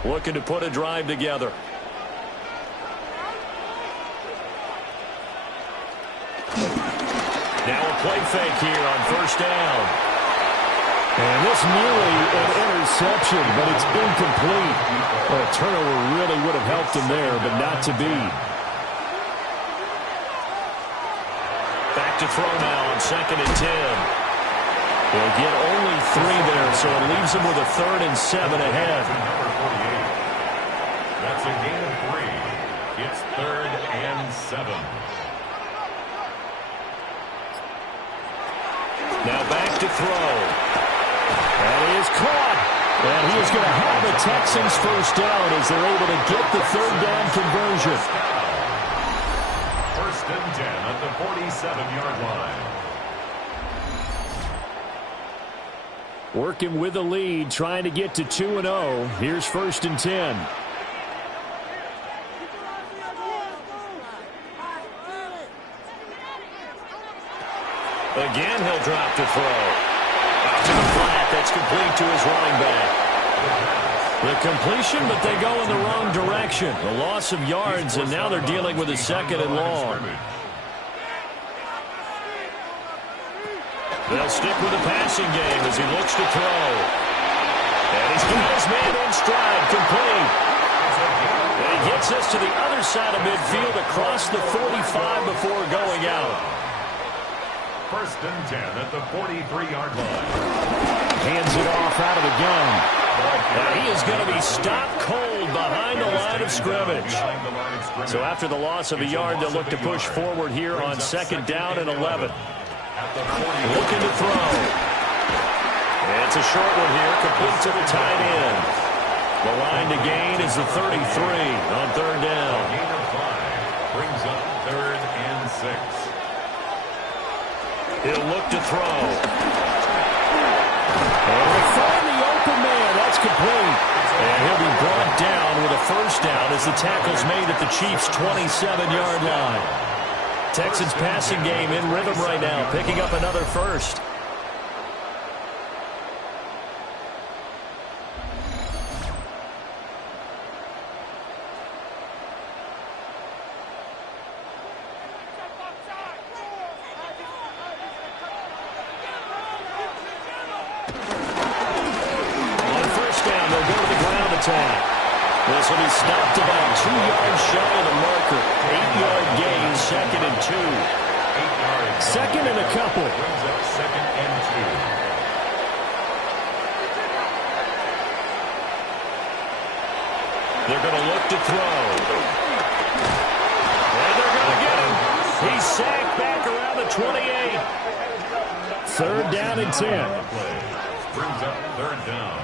Looking to put a drive together. Now a play fake here on 1st down. And this nearly an interception, but it's incomplete. Well, a turnover really would have helped him there, but not to be. Back to throw now on 2nd and 10. They'll get only 3 there, so it leaves them with a 3rd and 7 ahead. That's a gain of 3. It's 3rd and 7. Now back to throw. And he is caught. And he is going to have the Texans 1st down as they're able to get the 3rd down conversion. 1st and 10 at the 47-yard line. Working with the lead, trying to get to 2-0. Here's 1st and 10. Again, he'll drop to throw. Out to the flat. That's complete to his running back. The completion, but they go in the wrong direction. A loss of yards, and now they're dealing with a 2nd and long. They'll stick with the passing game as he looks to throw. And he's got his man in stride, complete. And he gets us to the other side of midfield across the 45 before going out. First and 10 at the 43-yard line. Hands it off out of the gun. And he is going to be stopped cold behind the line of scrimmage. So after the loss of a yard, they'll look to push forward here on second down and 11. Looking to throw. And it's a short one here, complete to the tight end. The line to gain is the 33 on third down. Gain of 5 brings up third and 6. He'll look to throw. And they find the open man. That's complete. And he'll be brought down with a first down as the tackle's made at the Chiefs' 27-yard line. Texans passing game in rhythm right now, picking up another first. This will be stopped about 2 yards shy of the marker. 8-yard gain, second and 2. 8 yards. Second and a couple. Brings up second and 2. They're going to look to throw. And they're going to get him. He's sacked back around the 28. Third down and 10. Brings up third down.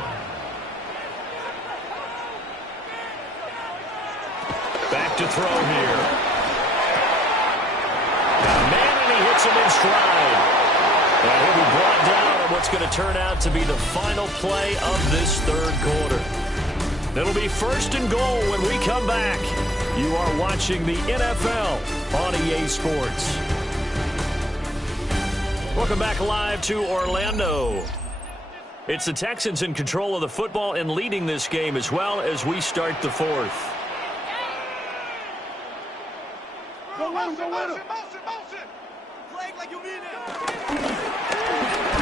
Back to throw here. Man, and he hits him in stride. And he'll be brought down on what's going to turn out to be the final play of this third quarter. It'll be first and goal when we come back. You are watching the NFL on EA Sports. Welcome back live to Orlando. It's the Texans in control of the football and leading this game as well as we start the fourth.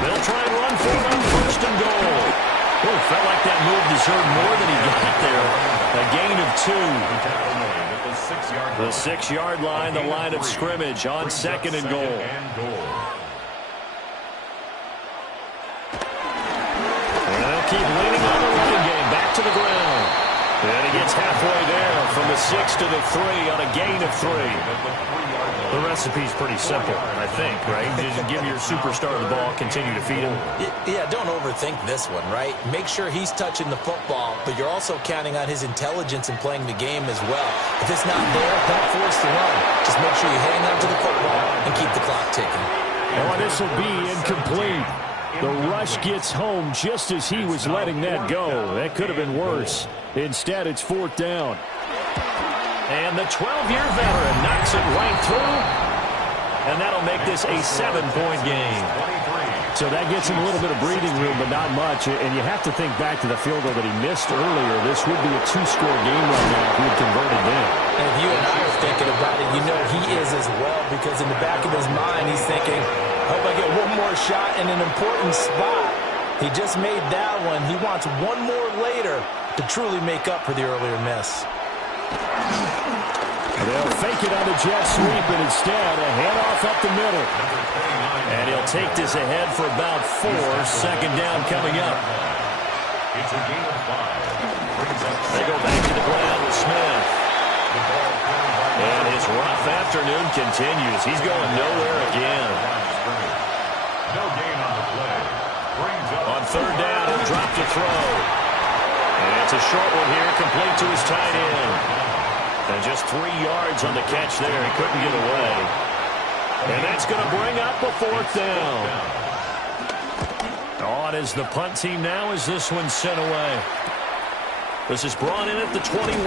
They'll try and run for it on first and goal. Oh, felt like that move deserved more than he got there. A gain of 2. The 6-yard line, the line of scrimmage on second and goal. And they'll keep leaning on the running game. Back to the ground. And he gets halfway there from the 6 to the 3 on a gain of 3. The recipe's pretty simple, I think, right? Just give your superstar the ball, continue to feed him. Yeah, don't overthink this one, right? Make sure he's touching the football, but you're also counting on his intelligence in playing the game as well. If it's not there, don't force the run. Just make sure you hang on to the football and keep the clock ticking. Oh, this will be incomplete. The rush gets home just as he was letting that go. That could have been worse. Instead, it's fourth down. And the 12-year veteran knocks it right through. And that'll make this a 7-point game. So that gets him a little bit of breathing room, but not much. And you have to think back to the field goal that he missed earlier. This would be a 2-score game right now if he had converted then. And if you and I are thinking about it, you know he is as well, because in the back of his mind, he's thinking, I hope I get one more shot in an important spot. He just made that one. He wants one more later to truly make up for the earlier miss. They'll fake it on the jet sweep, and instead a handoff up the middle. And he'll take this ahead for about 4. Second down coming up. It's a gain of 5. They go back to the ground with Smith. And his rough afternoon continues. He's going nowhere again. No gain on the play. Brings up on third down, he'll drop to throw. And it's a short one here, complete to his tight end. And just 3 yards on the catch there. He couldn't get away. And that's going to bring up a fourth down. On is the punt team now as this one's sent away. This is brought in at the 21.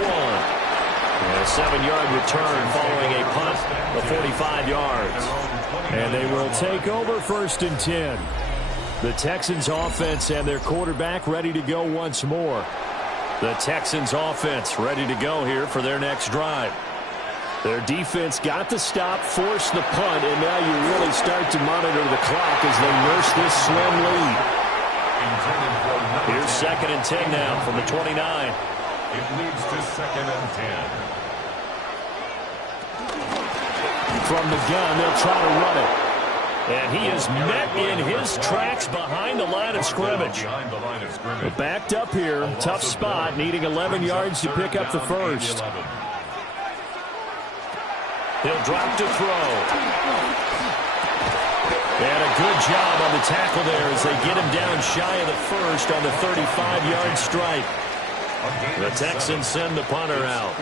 And a 7-yard return following a punt of 45 yards. And they will take over first and 10. The Texans offense and their quarterback ready to go once more. The Texans offense ready to go here for their next drive. Their defense got the stop, forced the punt, and now you really start to monitor the clock as they nurse this slim lead. Here's 2nd and 10 now from the 29. It leads to 2nd and 10. From the gun, they'll try to run it. And he is met in his tracks behind the line of scrimmage. Backed up here, tough spot, needing 11 yards to pick up the first. He'll drop to throw. And a good job on the tackle there as they get him down shy of the first on the 35-yard strike. The Texans send the punter out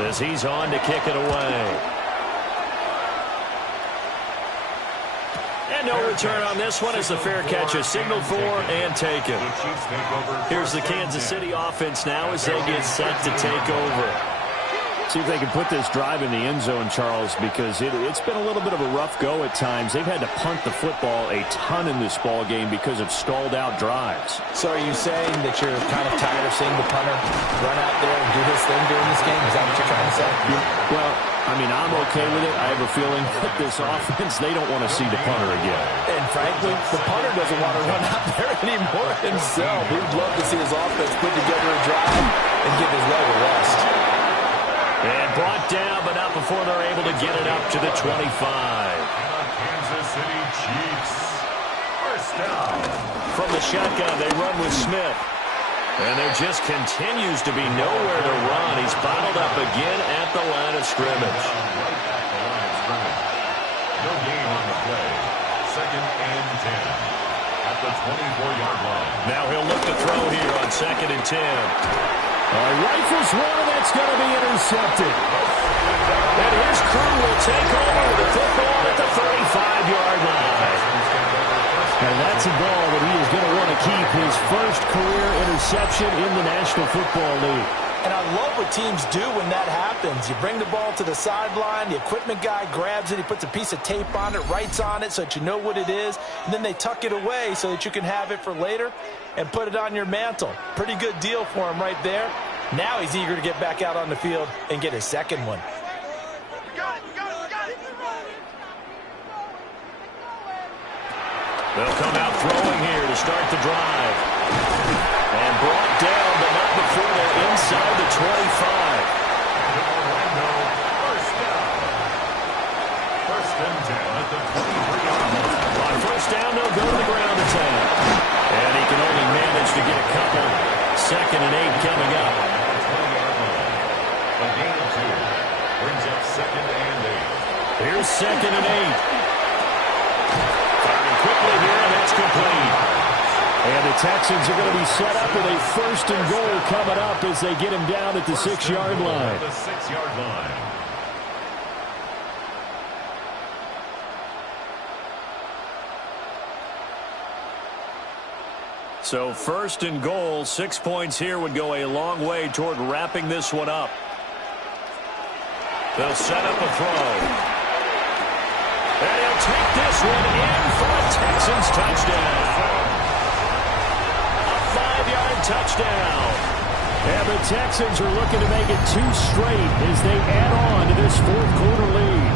as he's on to kick it away. And no return on this one as the fair catch is signaled for and taken. Here's the Kansas City offense now as they get set to take over. See if they can put this drive in the end zone, Charles, because it's been a little bit of a rough go at times. They've had to punt the football a ton in this ball game because of stalled-out drives. So are you saying that you're kind of tired of seeing the punter run out there and do his thing during this game? Is that what you're trying to say? Yeah. Well, I mean, I'm okay with it. I have a feeling that this offense, they don't want to see the punter again. And frankly, the punter doesn't want to run out there anymore himself. He would love to see his offense put together a drive and give his leg a rest. And brought down, but not before they're able to get it up to the 25. Kansas City Chiefs. First down. From the shotgun, they run with Smith. And there just continues to be nowhere to run. He's bottled up again at the line of scrimmage. No gain on the play. 2nd and 10. At the 24-yard line. Now he'll look to throw here on 2nd and 10. Rifles one, and that's going to be intercepted. And his crew will take over with the football at the 35-yard line. And that's a ball that he is going to want to keep, his first career interception in the National Football League. And I love what teams do when that happens. You bring the ball to the sideline, the equipment guy grabs it, he puts a piece of tape on it, writes on it so that you know what it is, and then they tuck it away so that you can have it for later and put it on your mantle. Pretty good deal for him right there. Now he's eager to get back out on the field and get his second one. They'll come out throwing here to start the drive. And brought down, but not before they're inside the 25. First down. 1st and 10 at the 23-yard line. On first down, they'll go to the ground attack. And he can only manage to get a couple. 2nd and 8 coming up. A gain of 2 brings up 2nd and 8. Here's 2nd and 8. Firing quickly here, and that's complete. And the Texans are going to be set up with a 1st and goal coming up as they get him down at the 6-yard line. The 6-yard line. So 1st and goal, 6 points here would go a long way toward wrapping this one up. They'll set up a throw. And he'll take this one in for a Texans touchdown. A 5-yard touchdown. And the Texans are looking to make it 2 straight as they add on to this 4th quarter lead.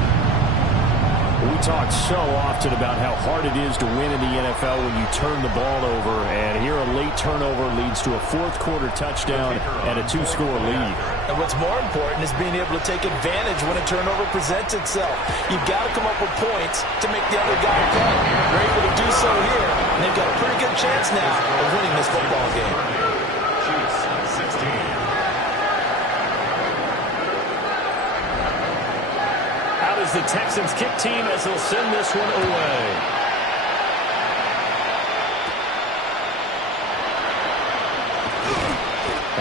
We talk so often about how hard it is to win in the NFL when you turn the ball over, and here a late turnover leads to a 4th quarter touchdown and a 2-score lead. And what's more important is being able to take advantage when a turnover presents itself. You've got to come up with points to make the other guy pay. They're able to do so here, and they've got a pretty good chance now of winning this football game. Chiefs 16. Is the Texans kick team as they'll send this one away.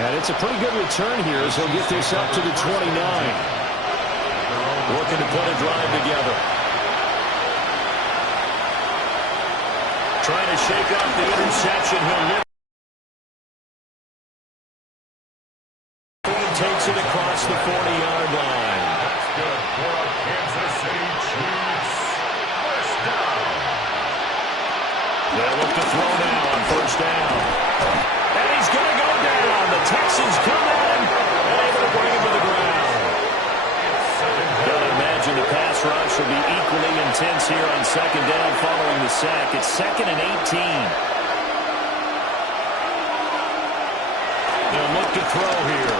And it's a pretty good return here as he'll get this up to the 29. Looking to put a drive together. Trying to shake off the interception. He'll lift. Takes it across the 40-yard line. That's good for a Kansas City Chiefs. First down. They'll look to throw now on first down. And he's going to go down. The Texans come at him and able to bring him to the ground. The equally intense here on second down following the sack. It's 2nd and 18. They'll look to throw here.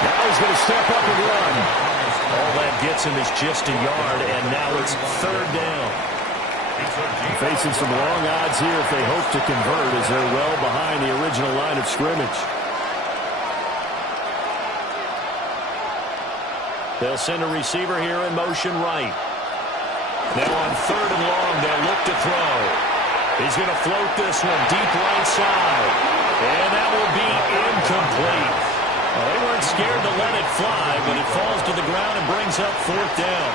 Now he's going to step up and run. All that gets him is just a yard, and now it's 3rd down. Facing some long odds here if they hope to convert, as they're well behind the original line of scrimmage. They'll send a receiver here in motion right. Now on 3rd and long, they'll look to throw. He's going to float this one deep right side. And that will be incomplete. Well, they weren't scared to let it fly, but it falls to the ground and brings up 4th down.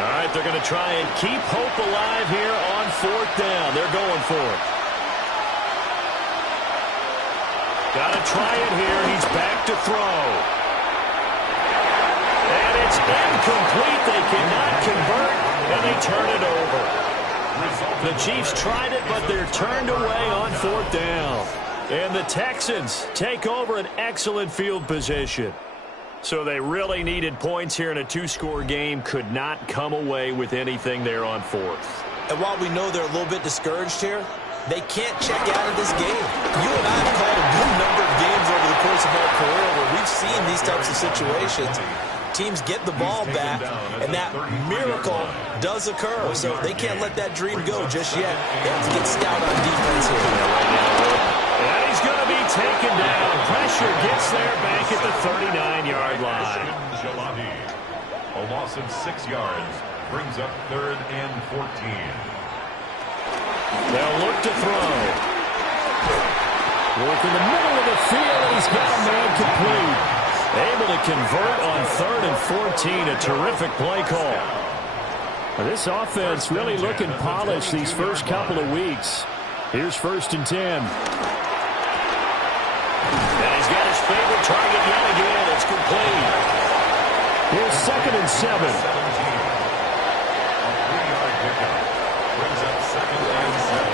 All right, they're going to try and keep hope alive here on 4th down. They're going for it. Got to try it here. He's back to throw. And it's incomplete. They cannot convert, and they turn it over. The Chiefs tried it, but they're turned away on 4th down. And the Texans take over an excellent field position. So they really needed points here in a 2-score game. Could not come away with anything there on 4th. And while we know they're a little bit discouraged here, they can't check out of this game. You and I have called a good number of games over the course of our career where we've seen these types of situations. Teams get the ball back, and that miracle does occur. So they can't let that dream go just yet. They have to get stout on defense here. And he's going to be taken down. Pressure gets there back at the 39-yard line. A loss of 6 yards brings up 3rd and 14. They'll look to throw. Work in the middle of the field, and he's got a man complete. Able to convert on 3rd and 14. A terrific play call. This offense really looking polished these first couple of weeks. Here's 1st and 10. And he's got his favorite target yet again. It's complete. Here's 2nd and 7. A 3-yard pickup brings up 2nd and 7.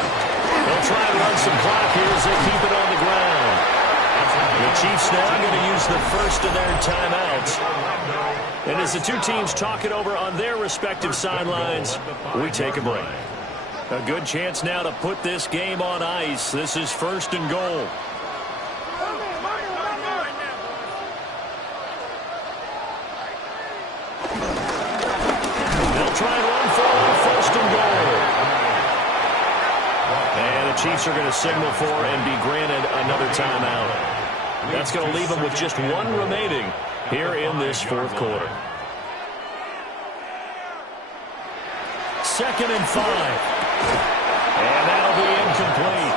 They'll try and run some clock here as they keep it on the ground. The Chiefs now going to use the first of their timeouts. And as the two teams talk it over on their respective sidelines, we take a break. A good chance now to put this game on ice. This is 1st and goal. They'll try and run for 1st and goal. And the Chiefs are going to signal for and be granted another timeout. That's going to leave them with just 1 remaining here in this 4th quarter. 2nd and 5. And that'll be incomplete.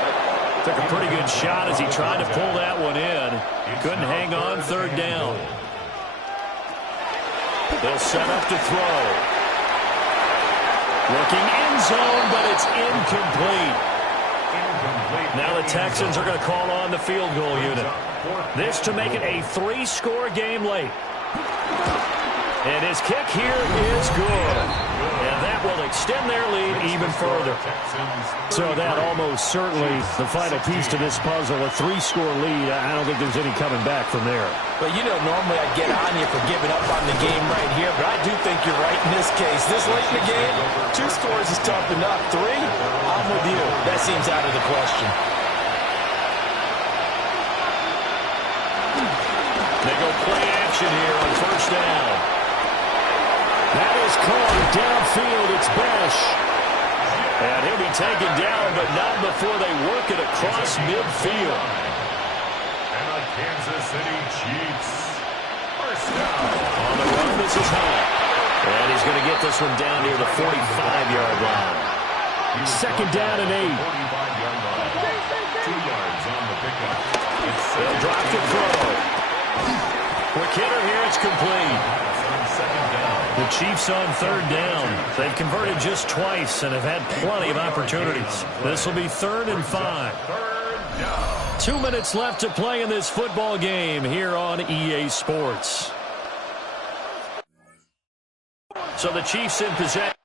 Took a pretty good shot as he tried to pull that one in. Couldn't hang on 3rd down. They'll set up to throw. Looking end zone, but it's incomplete. Now the Texans are going to call on the field goal unit. This to make it a 3-score game late. And his kick here is good. And that will extend their lead even further. So that almost certainly the final piece to this puzzle, a 3-score lead. I don't think there's any coming back from there. But you know, normally I get on you for giving up on the game right here, but I do think you're right in this case. This late in the game, 2 scores is tough enough. 3, I'm with you. That seems out of the question. They go play action here on 1st down. That is caught downfield. It's Besh. And he'll be taken down, but not before they work it across midfield. And the Kansas City Chiefs. 1st down. On the run, this is Hunt. And he's going to get this one down near the 45-yard line. 2nd down and 8. 45-yard line. 2 yards on the pickup. They'll drop to throw. Quick hitter here, it's complete. The Chiefs on 3rd down. They've converted just twice and have had plenty of opportunities. This will be 3rd and 5. 2 minutes left to play in this football game here on EA Sports. So the Chiefs in possession.